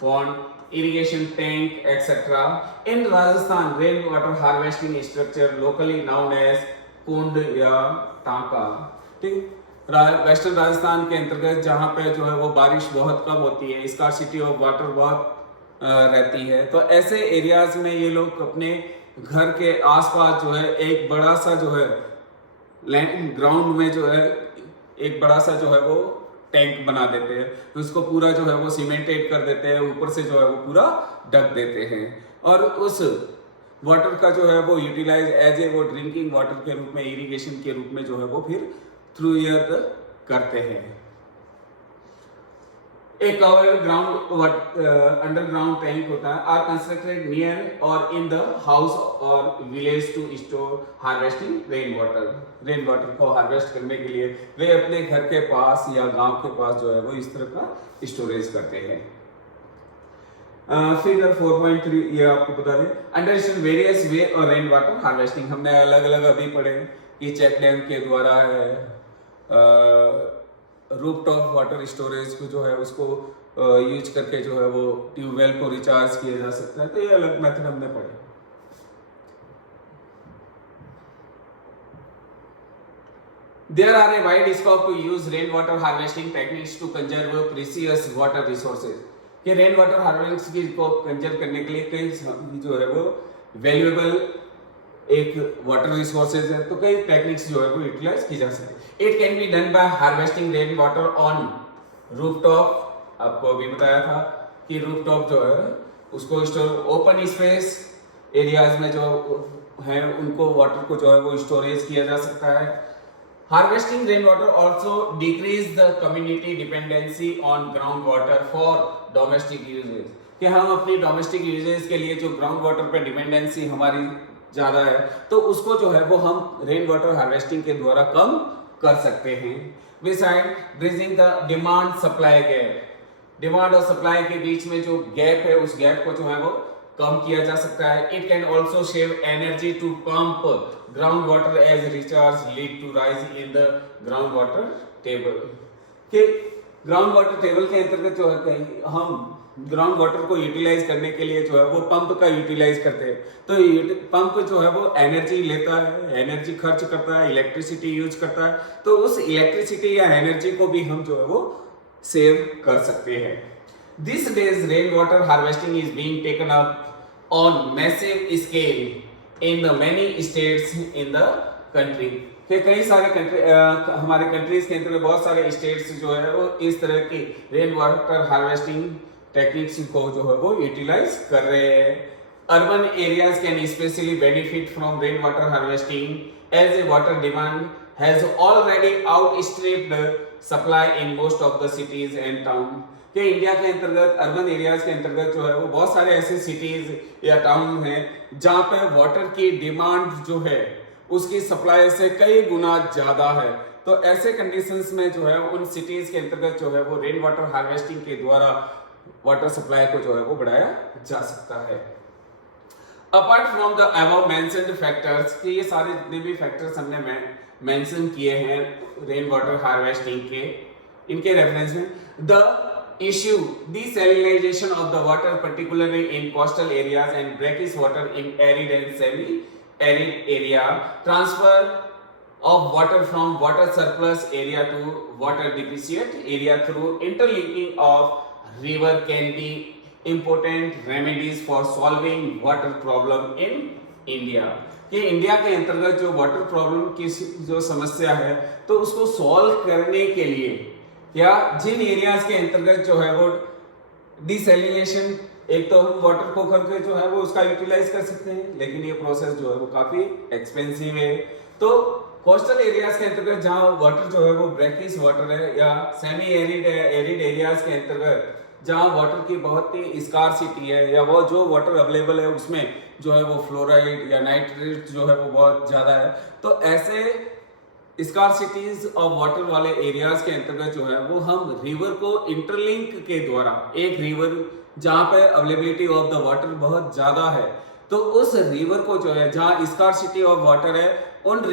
pond, irrigation tank etc. In Rajasthan, rain water harvesting structure locally known as कुंड या टांका, ठीक, वेस्टर्न राजस्थान के अंतर्गत जहाँ पे जो है वो बारिश बहुत कम होती है, स्कार्सिटी ऑफ वाटर बहुत रहती है, तो ऐसे एरियाज में ये लोग अपने घर के आसपास जो है एक बड़ा सा जो है लैंड ग्राउंड में जो है एक बड़ा सा जो है वो टैंक बना देते हैं, उसको पूरा जो है वो सीमेंटेड कर देते हैं, ऊपर से जो है वो पूरा ढक देते हैं और उस वाटर का जो है वो यूटिलाइज एज ए वो ड्रिंकिंग वाटर के रूप में, इरिगेशन के रूप में जो है वो फिर थ्रू ईयर करते हैं। एक कवर्ड ग्राउंड अंडरग्राउंड टैंक होता है, are constructed near or in the house or village to store harvesting rain water को हार्वेस्ट करने के लिए वे अपने घर के पास या गांव के पास जो है वो इस तरह का स्टोरेज करते हैं। फिगर 4.3 ये आपको बता दें, अंडरस्टैंड वेरियस वे और रेन वाटर हार्वेस्टिंग हमने अलग अलग अभी पढ़े कि चेक डैम के द्वारा है, रूफटॉप वाटर स्टोरेज को जो है उसको यूज करके जो है वो ट्यूबवेल को रिचार्ज किया जा सकता है, तो ये अलग मेथड हमने पढ़े। There are a wide scope to use rainwater harvesting techniques to conserve precious water resources। कि रेन वाटर हार्वेस्टिंग को कंजर्व करने के लिए कई जो है वो वैल्यूएबल एक वाटर रिसोर्सेज है, तो कई टेक्निक्स जो है वो यूटिलाइज की जा सकती है। It can be done by harvesting rain water on rooftop, आपको अभी बताया था कि रूफटॉप जो है उसको स्टोर ओपन स्पेस एरियाज में जो है उनको वाटर को जो है वो स्टोरेज किया जा सकता है। Harvesting rainwater also decrease the community dependency on groundwater for domestic uses। कि हम अपनी डोमेस्टिक यूजेस के लिए जो ग्राउंड वाटर पे डिपेंडेंसी हमारी ज़्यादा है तो उसको जो है वो हम रेन वाटर हार्वेस्टिंग के द्वारा कम कर सकते हैं। Besides, bridging the demand supply gap, demand और सप्लाई के बीच में जो गैप है उस गैप को जो है वो कम किया जा सकता है। It can also save energy to pump ground water as recharge lead to rise in the ground water table. कि ग्राउंड वाटर टेबल के अंतर्गत जो है कहीं हम ग्राउंड वाटर को यूटिलाइज करने के लिए जो है वो पंप का यूटिलाइज करते हैं, तो पंप जो है वो एनर्जी लेता है, एनर्जी खर्च करता है, इलेक्ट्रिसिटी यूज करता है, तो उस इलेक्ट्रिसिटी या एनर्जी को भी हम जो है वो सेव कर सकते हैं। These days rainwater harvesting is being taken up on massive scale in the many states in the country। कि कई सारे हमारे कंट्रीज के अंदर बहुत सारे स्टेट्स जो है वो इस तरह की रेन वाटर हार्वेस्टिंग टेक्निक्स को जो है वो यूटिलाइज कर रहे हैं। Urban areas can specially benefit from rain water harvesting as a water demand has already outstripped supply in most of the cities and town. कि इंडिया के अंतर्गत अर्बन एरियाज के अंतर्गत जो है वो बहुत सारे ऐसे सिटीज या टाउन हैं जहाँ पे वाटर की डिमांड जो है उसकी सप्लाई से कई गुना ज्यादा है। तो ऐसे कंडीशंस में जो है उन सिटीज के अंतर्गत जो है वो रेन वाटर हार्वेस्टिंग के द्वारा वाटर सप्लाई को जो है वो बढ़ाया जा सकता है। Apart from the above mentioned factors, कि ये सारे जितने भी फैक्टर्स हमने मेंशन किए हैं रेन वाटर हार्वेस्टिंग के, इनके रेफरेंस में the issue desalination of the water particularly in coastal areas and brackish water in arid and semi arid area, transfer of water from water surplus area to water deficient area through interlinking of river can be important remedies for solving water problem in India। कि India के अंतर्गत जो water problem की जो समस्या है तो उसको सॉल्व करने के लिए या जिन एरियाज के अंतर्गत जो है वो डिसैलिनेशन, एक तो हम वाटर को करके जो है वो उसका यूटिलाइज कर सकते हैं, लेकिन ये प्रोसेस जो है वो काफी एक्सपेंसिव है। तो कोस्टल एरियाज के अंतर्गत जहाँ वाटर जो है वो ब्रैकिश वाटर है या सेमी एरिड एरियाज के अंतर्गत जहाँ वाटर की बहुत ही स्कार्सिटी है या वो जो वाटर अवेलेबल है उसमें जो है वो फ्लोराइड या नाइट्रेट जो है वो बहुत ज्यादा है, तो ऐसे स्कार्सिटीज ऑफ वाटर वाले एरियाज के अंतर्गत जो है वो हम रिवर को इंटरलिंक के द्वारा, एक रिवर जहाँ पे अवेलेबिलिटी ऑफ द वाटर बहुत ज्यादा है तो उस रिवर को जो है जहाँ स्कार्सिटी ऑफ वाटर है उन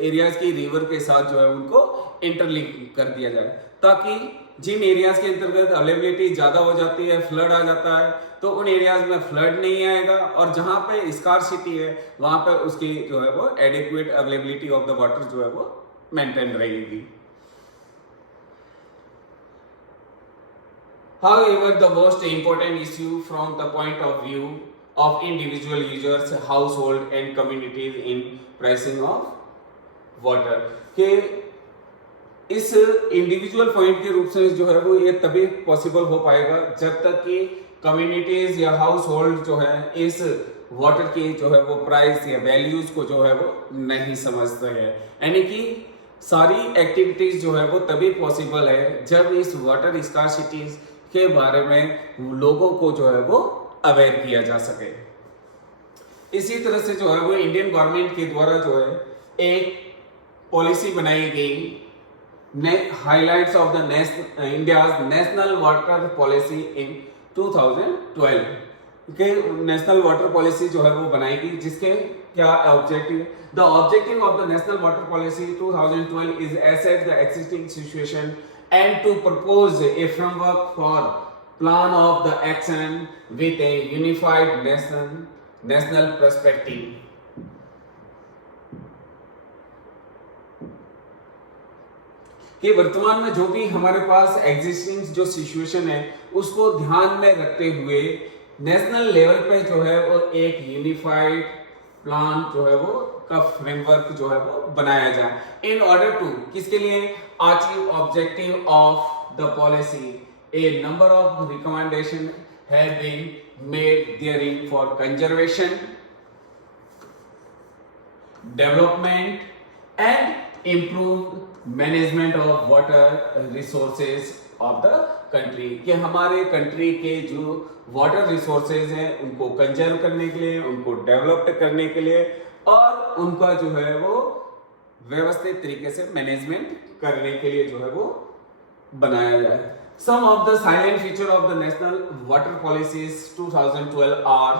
एरियाज की रिवर के साथ जो है उनको इंटरलिंक कर दिया जाए, ताकि जिन एरियाज के अंतर्गत अवेलेबिलिटी ज्यादा हो जाती है, फ्लड आ जाता है, तो उन एरियाज में फ्लड नहीं आएगा और जहां पे स्कार्सिटी है वहां पे उसकी जो है वो adequate availability of the water जो है वो मेंटेन रहेगी। However, the most important issue from the point of view of individual users, household and communities in pricing of water, के इस इंडिविजुअल पॉइंट के रूप से जो है वो ये तभी पॉसिबल हो पाएगा जब तक कि कम्युनिटीज या हाउस होल्ड जो है इस वाटर की जो है वो प्राइस या वैल्यूज को जो है वो नहीं समझते हैं। यानी कि सारी एक्टिविटीज जो है वो तभी पॉसिबल है जब इस वाटर स्कार्सिटीज के बारे में लोगों को जो है वो अवेयर किया जा सके। इसी तरह से जो है वो इंडियन गवर्नमेंट के द्वारा जो है एक पॉलिसी बनाई गई, highlights of the India's national water policy in 2012 के नेशनल वाटर पॉलिसी जो है वो बनाई गई, जिसके क्या objective, the objective of the national water policy 2012 is assess the existing situation and to propose a framework for plan of the action with a unified national perspective। कि वर्तमान में जो भी हमारे पास एग्जिस्टिंग जो सिचुएशन है उसको ध्यान में रखते हुए नेशनल लेवल पे जो है वो एक यूनिफाइड प्लान जो है वो का फ्रेमवर्क जो है वो बनाया जाए इन ऑर्डर टू, किसके लिए, achieve objective of the policy. A number of recommendation have been made therein for conservation, development and improve management of water resources of the country. कि हमारे कंट्री के जो वाटर रिसोर्सेज हैं उनको conserve करने के लिए, उनको डेवलप करने के लिए और उनका जो है वो व्यवस्थित तरीके से मैनेजमेंट करने के लिए जो है वो बनाया जाए। Some of the silent feature of the national water policies 2012 are,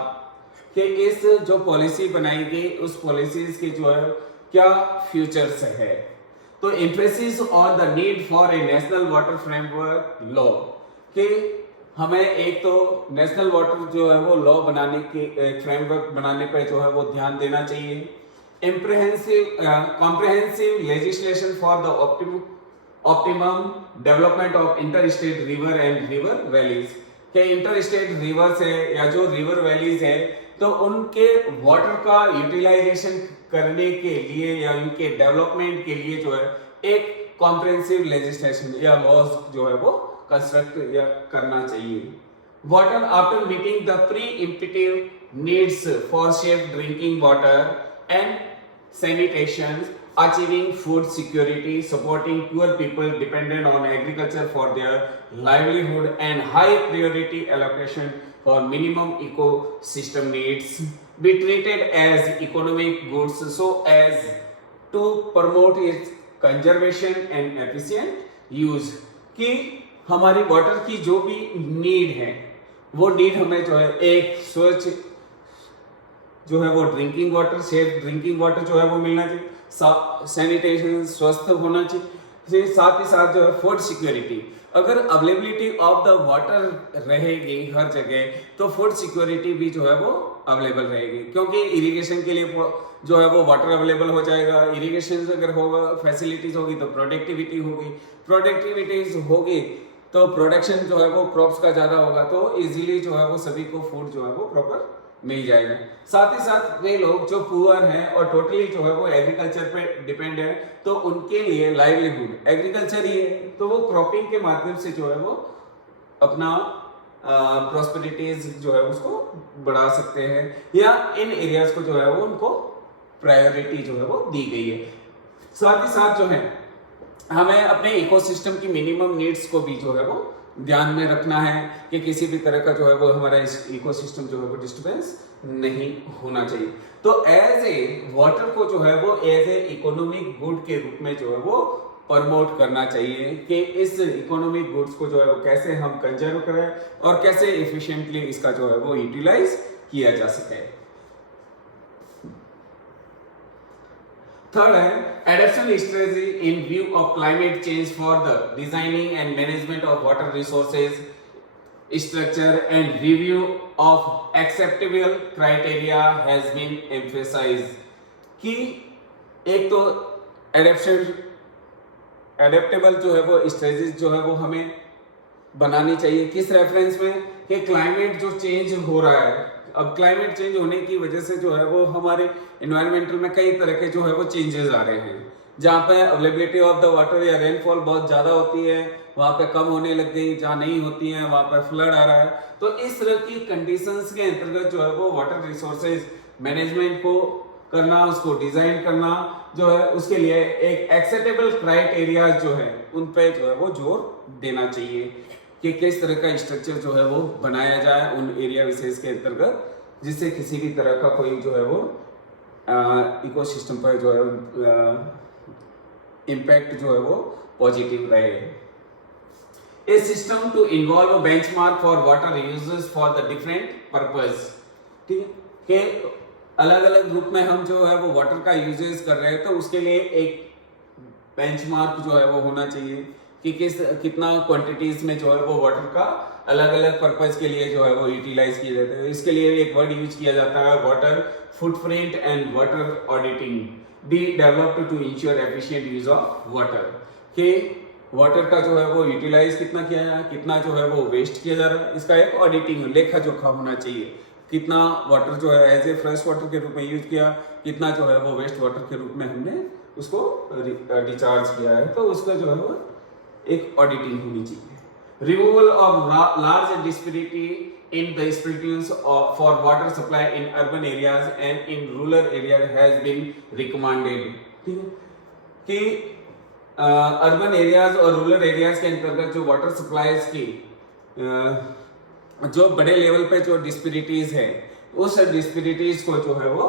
कि इस जो पॉलिसी बनाई गई उस पॉलिसीज के जो है क्या फ्यूचर्स है। तो emphasis on the need for a national water framework law, कि हमें एक तो नेशनल वाटर जो है वो लॉ बनाने के फ्रेमवर्क बनाने पर जो है वो ध्यान देना चाहिए। Comprehensive legislation for the optimum development of inter state river and river valleys, के इंटर स्टेट रिवर्स है या जो रिवर वैलीज है तो उनके वाटर का यूटिलाइजेशन करने के लिए या उनके डेवलपमेंट के लिए जो है एक कॉम्प्रिहेंसिव लेजिस्लेशन या लॉज जो है वो कंस्ट्रक्ट या करना चाहिए। water after meeting the pre-emptive needs for safe drinking water and sanitation, achieving food security, supporting poor people dependent on agriculture for their livelihood, and high priority allocation for minimum ecosystem needs be treated as economic goods so as to promote its conservation and efficient use। कि हमारी water की जो भी need है वो need हमें जो है एक स्वच्छ जो है वो drinking water, safe drinking water जो है वो मिलना चाहिए, सैनिटेशन स्वस्थ होना चाहिए, साथ ही साथ जो है फूड सिक्योरिटी। अगर अवेलेबिलिटी ऑफ द वाटर रहेगी हर जगह तो फूड सिक्योरिटी भी जो है वो अवेलेबल रहेगी, क्योंकि इरिगेशन के लिए जो है वो वाटर अवेलेबल हो जाएगा। इरिगेशन अगर होगा, फैसिलिटीज होगी तो प्रोडक्टिविटी होगी, प्रोडक्टिविटीज होगी तो प्रोडक्शन जो है वो क्रॉप्स का ज्यादा होगा, तो इजीली जो है वो सभी को फूड जो है वो प्रॉपर मिल जाएगा। साथ ही साथ वे लोग जो पुअर हैं और टोटली जो है वो एग्रीकल्चर पे डिपेंड है तो उनके लिए लाइवलीहुड एग्रीकल्चर ही है, तो वो क्रॉपिंग के माध्यम से जो है वो अपना प्रॉस्पेरिटीज जो है उसको बढ़ा सकते हैं, या इन एरियाज को जो है वो उनको प्रायोरिटी जो है वो दी गई है। साथ ही साथ जो है हमें अपने इकोसिस्टम की मिनिमम नीड्स को भी जो है वो ध्यान में रखना है कि किसी भी तरह का जो है वो हमारा इकोसिस्टम जो है वो डिस्टर्बेंस नहीं होना चाहिए। तो एज ए वाटर को जो है वो एज ए इकोनॉमिक गुड के रूप में जो है वो प्रमोट करना चाहिए कि इस इकोनॉमिक गुड्स को जो है वो कैसे हम कंजर्व करें और कैसे इफिशिएंटली इसका जो है वो यूटिलाइज किया जा सके। थर्ड है adaptation strategy in view of climate change for the designing and management of water resources structure and review of acceptable criteria has been emphasised. कि एक तो एडेप्टेबल जो है वो स्ट्रेटजीज जो है वो हमें बनानी चाहिए, किस रेफरेंस में कि क्लाइमेट जो चेंज हो रहा है, अब क्लाइमेट चेंज होने की वजह से जो है वो हमारे एनवायरमेंटल में कई तरह के जो है वो चेंजेस आ रहे हैं, जहाँ पे अवेलेबिलिटी ऑफ द वाटर या रेनफॉल बहुत ज़्यादा होती है वहाँ पे कम होने लग गई, जहाँ नहीं होती है वहाँ पे फ्लड आ रहा है। तो इस तरह की कंडीशंस के अंतर्गत जो है वो वाटर रिसोर्सेज मैनेजमेंट को करना, उसको डिजाइन करना जो है उसके लिए एक एक्सेप्टेबल क्राइटेरिया जो है उन पे जो है वो जोर देना चाहिए कि किस तरह का स्ट्रक्चर जो है वो बनाया जाए उन एरिया विशेष के अंतर्गत, जिससे किसी भी तरह का कोई जो है वो इकोसिस्टम पर जो है इम्पैक्ट जो है वो पॉजिटिव रहे। A system to involve a benchmark for water uses for the different purpose. ठीक है कि अलग अलग ग्रुप में हम जो है वो वाटर का यूजेस कर रहे हैं तो उसके लिए एक बेंचमार्क जो है वो होना चाहिए कि कितना क्वांटिटीज में जो है वो वाटर का अलग अलग पर्पस के लिए जो है वो यूटिलाइज किया जाता है। इसके लिए एक वर्ड यूज किया जाता है water footprint and water auditing be developed to ensure efficient use of water. कि वाटर का जो है वो यूटिलाइज कितना किया है, कितना जो है वो वेस्ट किया जा रहा है, इसका एक ऑडिटिंग लेखा जोखा होना चाहिए। कितना वाटर जो है एज ए फ्रेश वाटर के रूप में यूज किया, कितना जो है वो वेस्ट वाटर के रूप में हमने उसको डिस्चार्ज किया है, तो उसका जो है वो एक ऑडिटिंग होनी चाहिए। Removal of large disparity in the splittings for water supply in urban areas and in rural areas has been recommended. ठीक है कि अर्बन एरियाज और रूरल एरियाज के अंतर्गत जो वाटर सप्लाईज की जो बड़े लेवल पे जो डिस्पेरिटीज है उस डिस्पेरिटीज को जो है वो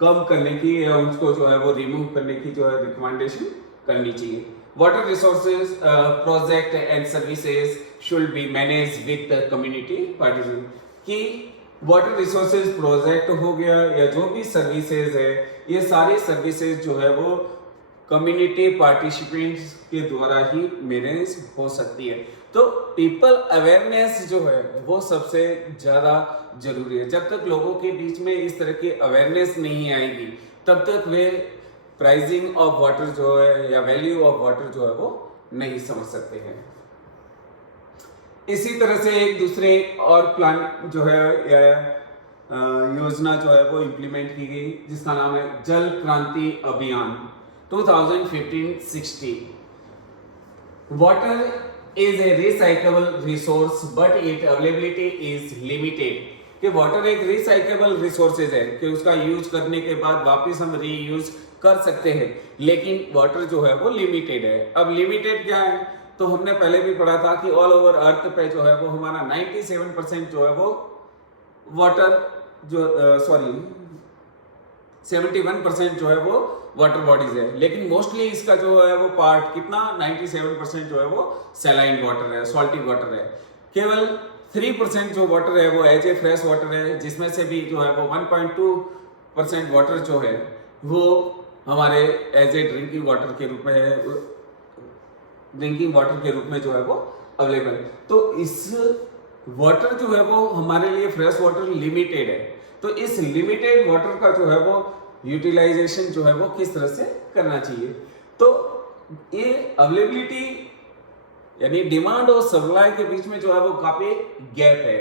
कम करने की या उसको जो है वो रिमूव करने की जो है रिकमेंडेशन करनी चाहिए। Water resources project and services should be manage with the community participation. कि वाटर रिसोर्सेज प्रोजेक्ट हो गया या जो भी सर्विसेज है, ये सारी सर्विसेज जो है वो कम्युनिटी पार्टिसिपेंट्स के द्वारा ही मैनेज हो सकती है। तो पीपल अवेयरनेस जो है वो सबसे ज़्यादा जरूरी है। जब तक लोगों के बीच में इस तरह की अवेयरनेस नहीं आएगी तब तक वे प्राइसिंग ऑफ वाटर जो है या वैल्यू ऑफ वाटर जो है वो नहीं समझ सकते हैं। इसी तरह से एक दूसरे और प्लान जो है योजना जो है वो इम्प्लीमेंट की गई जिसका नाम है जल क्रांति अभियान 2015-16। Water is a recyclable resource but it availability is limited. कि वाटर एक रिसाइकेबल रिसोर्सेज है कि उसका यूज करने के बाद वापस हम रीयूज कर सकते हैं, लेकिन वाटर जो है वो लिमिटेड है। अब लिमिटेड क्या है, तो हमने पहले भी पढ़ा था कि ऑल ओवर अर्थ पे जो है वो हमारा 97% जो है वो वाटर जो 71% जो है वो वाटर बॉडीज है, लेकिन मोस्टली इसका जो है वो पार्ट कितना 97% जो है वो सैलाइन वाटर है, सॉल्टी वाटर है। केवल 3% जो वाटर है वो एज ए फ्रेश वाटर है, जिसमें से भी जो है वो 1.2% वाटर जो है वो हमारे एज ए ड्रिंकिंग वाटर के रूप में ड्रिंकिंग वाटर के रूप में जो है वो अवेलेबल है। तो इस वाटर जो है वो हमारे लिए फ्रेश वाटर लिमिटेड है। तो इस लिमिटेड वाटर का जो है वो यूटिलाइजेशन जो है वो किस तरह से करना चाहिए, तो ये अवेलेबिलिटी यानी डिमांड और सप्लाई के बीच में जो है वो काफी गैप है।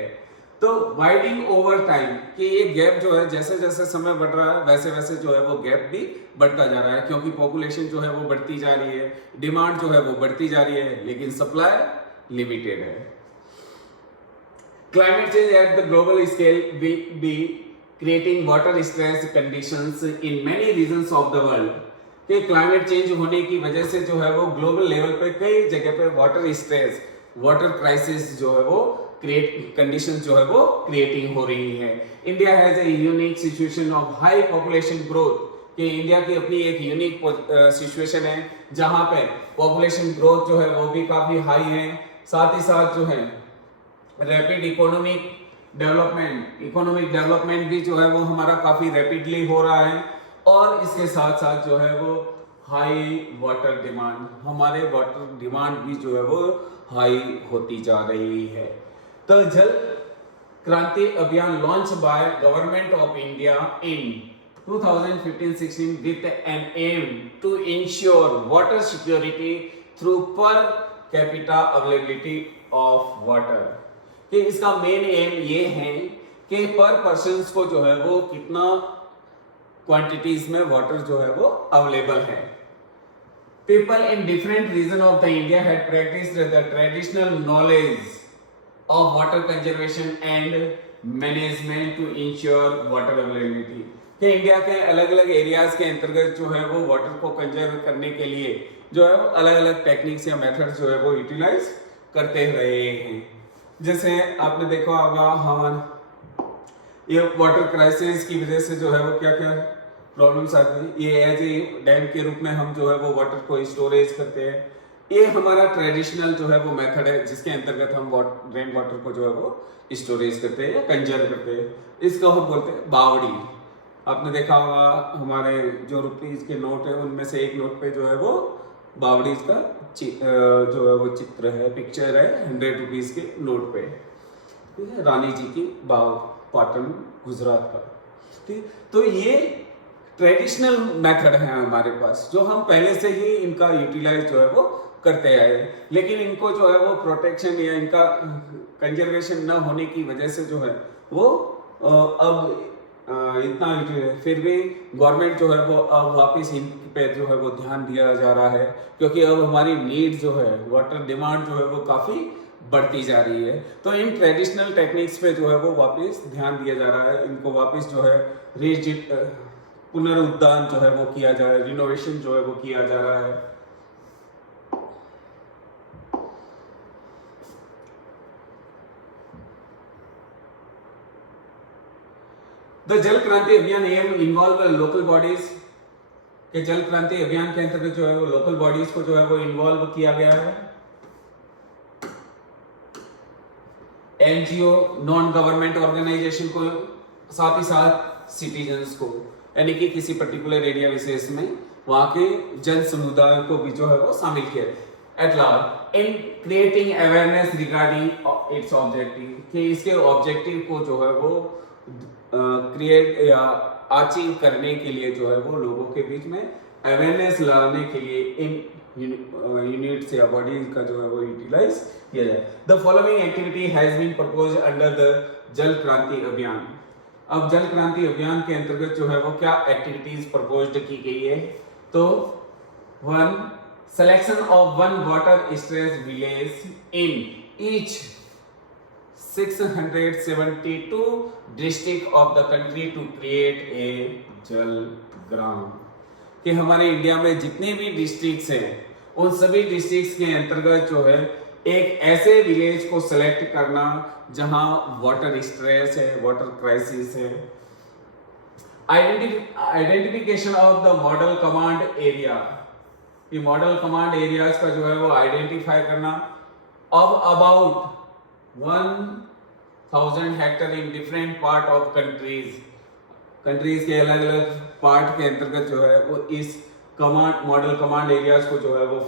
तो वाइडिंग ओवर टाइम कि ये गैप जो है जैसे जैसे समय बढ़ रहा है वैसे वैसे जो है वो गैप भी बढ़ता जा रहा है, क्योंकि पॉपुलेशन जो है वो बढ़ती जा रही है, डिमांड जो है वो बढ़ती जा रही है, लेकिन सप्लाई लिमिटेड है। Climate change at the global scale will be creating water stress conditions in many regions of the world। कि क्लाइमेट चेंज होने की वजह से जो है वो ग्लोबल लेवल पे कई जगह पे वाटर स्ट्रेस, वाटर क्राइसिस जो है वो क्रिएट कंडीशंस जो है वो क्रिएटिंग हो रही है। India has a unique situation of high population growth. कि इंडिया की अपनी एक यूनिक सिचुएशन है जहां पे पॉपुलेशन ग्रोथ जो है वो भी काफी हाई है, साथ ही साथ जो है रैपिड इकोनॉमिक डेवलपमेंट भी जो है वो हमारा काफी रैपिडली हो रहा है, और इसके साथ साथ जो है वो हाई वाटर डिमांड, हमारे वाटर डिमांड भी जो है वो हाई होती जा रही है। तो जल क्रांति अभियान launch by government of India in 2015-16 with an aim to ensure water security through per capita availability of water। कि इसका मेन एम ये है कि पर पर्सन को जो है वो कितना क्वांटिटीज में वाटर जो है वो अवेलेबल है। People in different region of the India had practised the traditional knowledge of water conservation and management to ensure water availability. कि इंडिया के अलग अलग एरियाज के अंतर्गत जो है वो वाटर को कंजर्व करने के लिए जो है अलग अलग टेक्निक्स या मेथड्स जो है वो यूटिलाइज करते रहे हैं। जैसे आपने देखा होगा हमारे ये वाटर क्राइसिस की वजह से जो है वो क्या क्या प्रॉब्लम्स आती है, ये एज ए डैम के रूप में हम जो है वो वाटर को स्टोरेज करते हैं। ये हमारा ट्रेडिशनल जो है वो मेथड है जिसके अंतर्गत हम रेन वाटर को जो है वो स्टोरेज करते हैं या कंजर्व करते हैं। इसको हम बोलते हैं बावड़ी। आपने देखा होगा हमारे जो रुपीज के नोट है उनमें से एक नोट पे जो है वो बावड़ी का जो है वो चित्र है, पिक्चर है 100 रुपीज के नोट पे, ठीक है, रानी जी की बाव, पाटन गुजरात का। ठीक, तो ये ट्रेडिशनल मेथड है हमारे पास जो हम पहले से ही इनका यूटिलाइज जो है वो करते आए, लेकिन इनको जो है वो प्रोटेक्शन या इनका कंजर्वेशन न होने की वजह से जो है वो अब इतना फिर भी गवर्नमेंट जो है वो अब वापस इन पे जो है वो ध्यान दिया जा रहा है, क्योंकि अब हमारी नीड जो है वाटर डिमांड जो है वो काफ़ी बढ़ती जा रही है। तो इन ट्रेडिशनल टेक्निक्स पे जो है वो वापस ध्यान दिया जा रहा है, इनको वापस जो है पुनरुद्धान जो है वो किया जा रहा है, रिनोवेशन जो है वो किया जा रहा है। द जल क्रांति अभियान एम इन्वॉल्व लोकल बॉडीज। के जल क्रांति अभियान के अंतर्गत जो है वो लोकल बॉडीज को जो है वो इन्वॉल्व किया गया है, एनजीओ, नॉन गवर्नमेंट ऑर्गेनाइजेशन को, साथ ही साथ सिटीजन्स को, यानी कि किसी पर्टिकुलर एरिया विशेष में वहां के जन समुदाय को भी जो है वो शामिल किया at large in creating awareness regarding it's objective. कि इसके ऑब्जेक्टिव को जो है वो क्रिएट या अचीव करने के लिए जो है वो लोगों के बीच में अवेयरनेस लाने के लिए इन यूनिट्स या बॉडीज का जो है वो यूटिलाइज किया जाए। The following activity has been proposed under the Jal Kranti अभियान। अब जल क्रांति अभियान के अंतर्गत जो है वो क्या एक्टिविटीज प्रपोज्ड की गई है, तो 1 selection of one water stress village in each 672 district of the country to create a जल ग्राम। कि हमारे इंडिया में जितने भी डिस्ट्रिक्ट्स हैं उन सभी डिस्ट्रिक्ट्स के अंतर्गत जो है एक ऐसे विलेज को सेलेक्ट करना जहां वाटर स्ट्रेस है, वाटर क्राइसिस है। Identification of the model command area, ये मॉडल कमांड एरियाज का जो है वो आइडेंटिफाई करना। Of about 1000 hectare in different part of countries के अलग अलग पार्ट के अंतर्गत जो है वो इस मॉडल कमांड एरियाज को जो है वो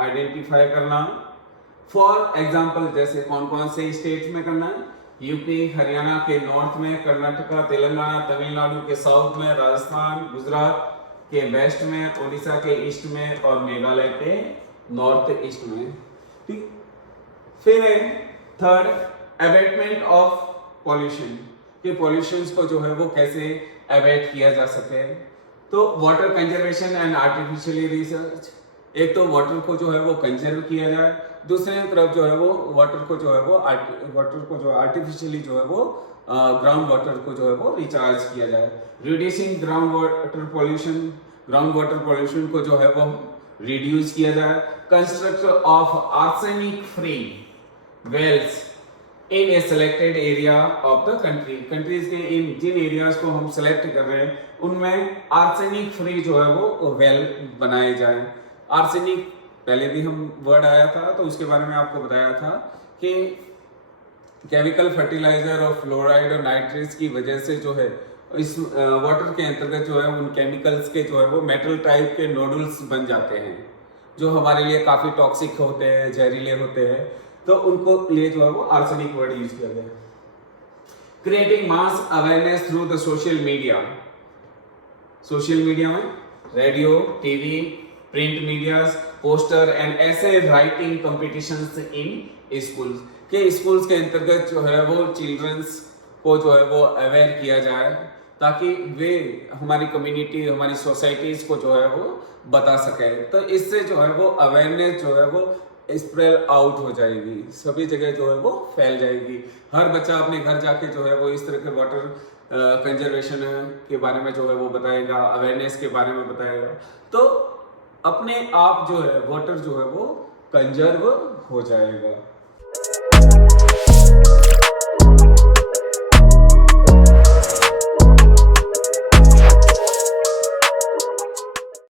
आइडेंटिफाई करना। फॉर एग्जांपल जैसे कौन कौन से स्टेट्स में करना है, यूपी हरियाणा के नॉर्थ में, कर्नाटका तेलंगाना तमिलनाडु के साउथ में, राजस्थान गुजरात के वेस्ट में, उड़ीसा के ईस्ट में और मेघालय के नॉर्थ ईस्ट में। ठीक, फिर है थर्ड अबेटमेंट ऑफ पॉल्यूशन, कि पॉल्यूशंस को जो है वो कैसे अबेट किया जा सके। तो water conservation and artificially research, एक तो वाटर को जो है वो कंजर्व किया जाए, दूसरी तरफ जो है वो वाटर को जो आर्टिफिशियली जो है वो ग्राउंड वाटर को जो है वो रिचार्ज किया जाए। रिड्यूसिंग ग्राउंड वाटर पॉल्यूशन को जो है वो रिड्यूस किया जाए। Construction of arsenic free wells in a selected area of the countries के इन जिन एरियाज को हम सिलेक्ट कर रहे हैं उनमें आर्सेनिक फ्री जो है वो वेल बनाए जाए। आर्सेनिक पहले भी हम वर्ड आया था तो उसके बारे में आपको बताया था कि केमिकल फर्टिलाइजर और फ्लोराइड और नाइट्रेट्स की वजह से जो है इस वाटर के अंतर्गत जो है उन केमिकल्स के जो है वो मेटल टाइप के नोडल्स बन जाते हैं जो हमारे लिए काफ़ी टॉक्सिक होते हैं, जहरीले होते हैं, तो उनको लिए जो है वो आर्सेनिक वर्ड यूज किया गया। Creating mass awareness through the social media में radio, TV, print medias, poster and essay writing competitions in schools, के स्कूल्स के अंतर्गत जो है वो चिल्ड्रंस को जो है वो अवेयर किया जाए ताकि वे हमारी कम्युनिटी, हमारी सोसाइटीज को जो है वो बता सके। तो इससे जो है वो अवेयरनेस जो है वो स्प्रेड आउट हो जाएगी, सभी जगह जो है वो फैल जाएगी। हर बच्चा अपने घर जाके जो है वो इस तरह के वाटर कंजर्वेशन के बारे में जो है वो बताएगा, अवेयरनेस के बारे में बताएगा, तो अपने आप जो है वाटर जो है वो कंजर्व हो जाएगा।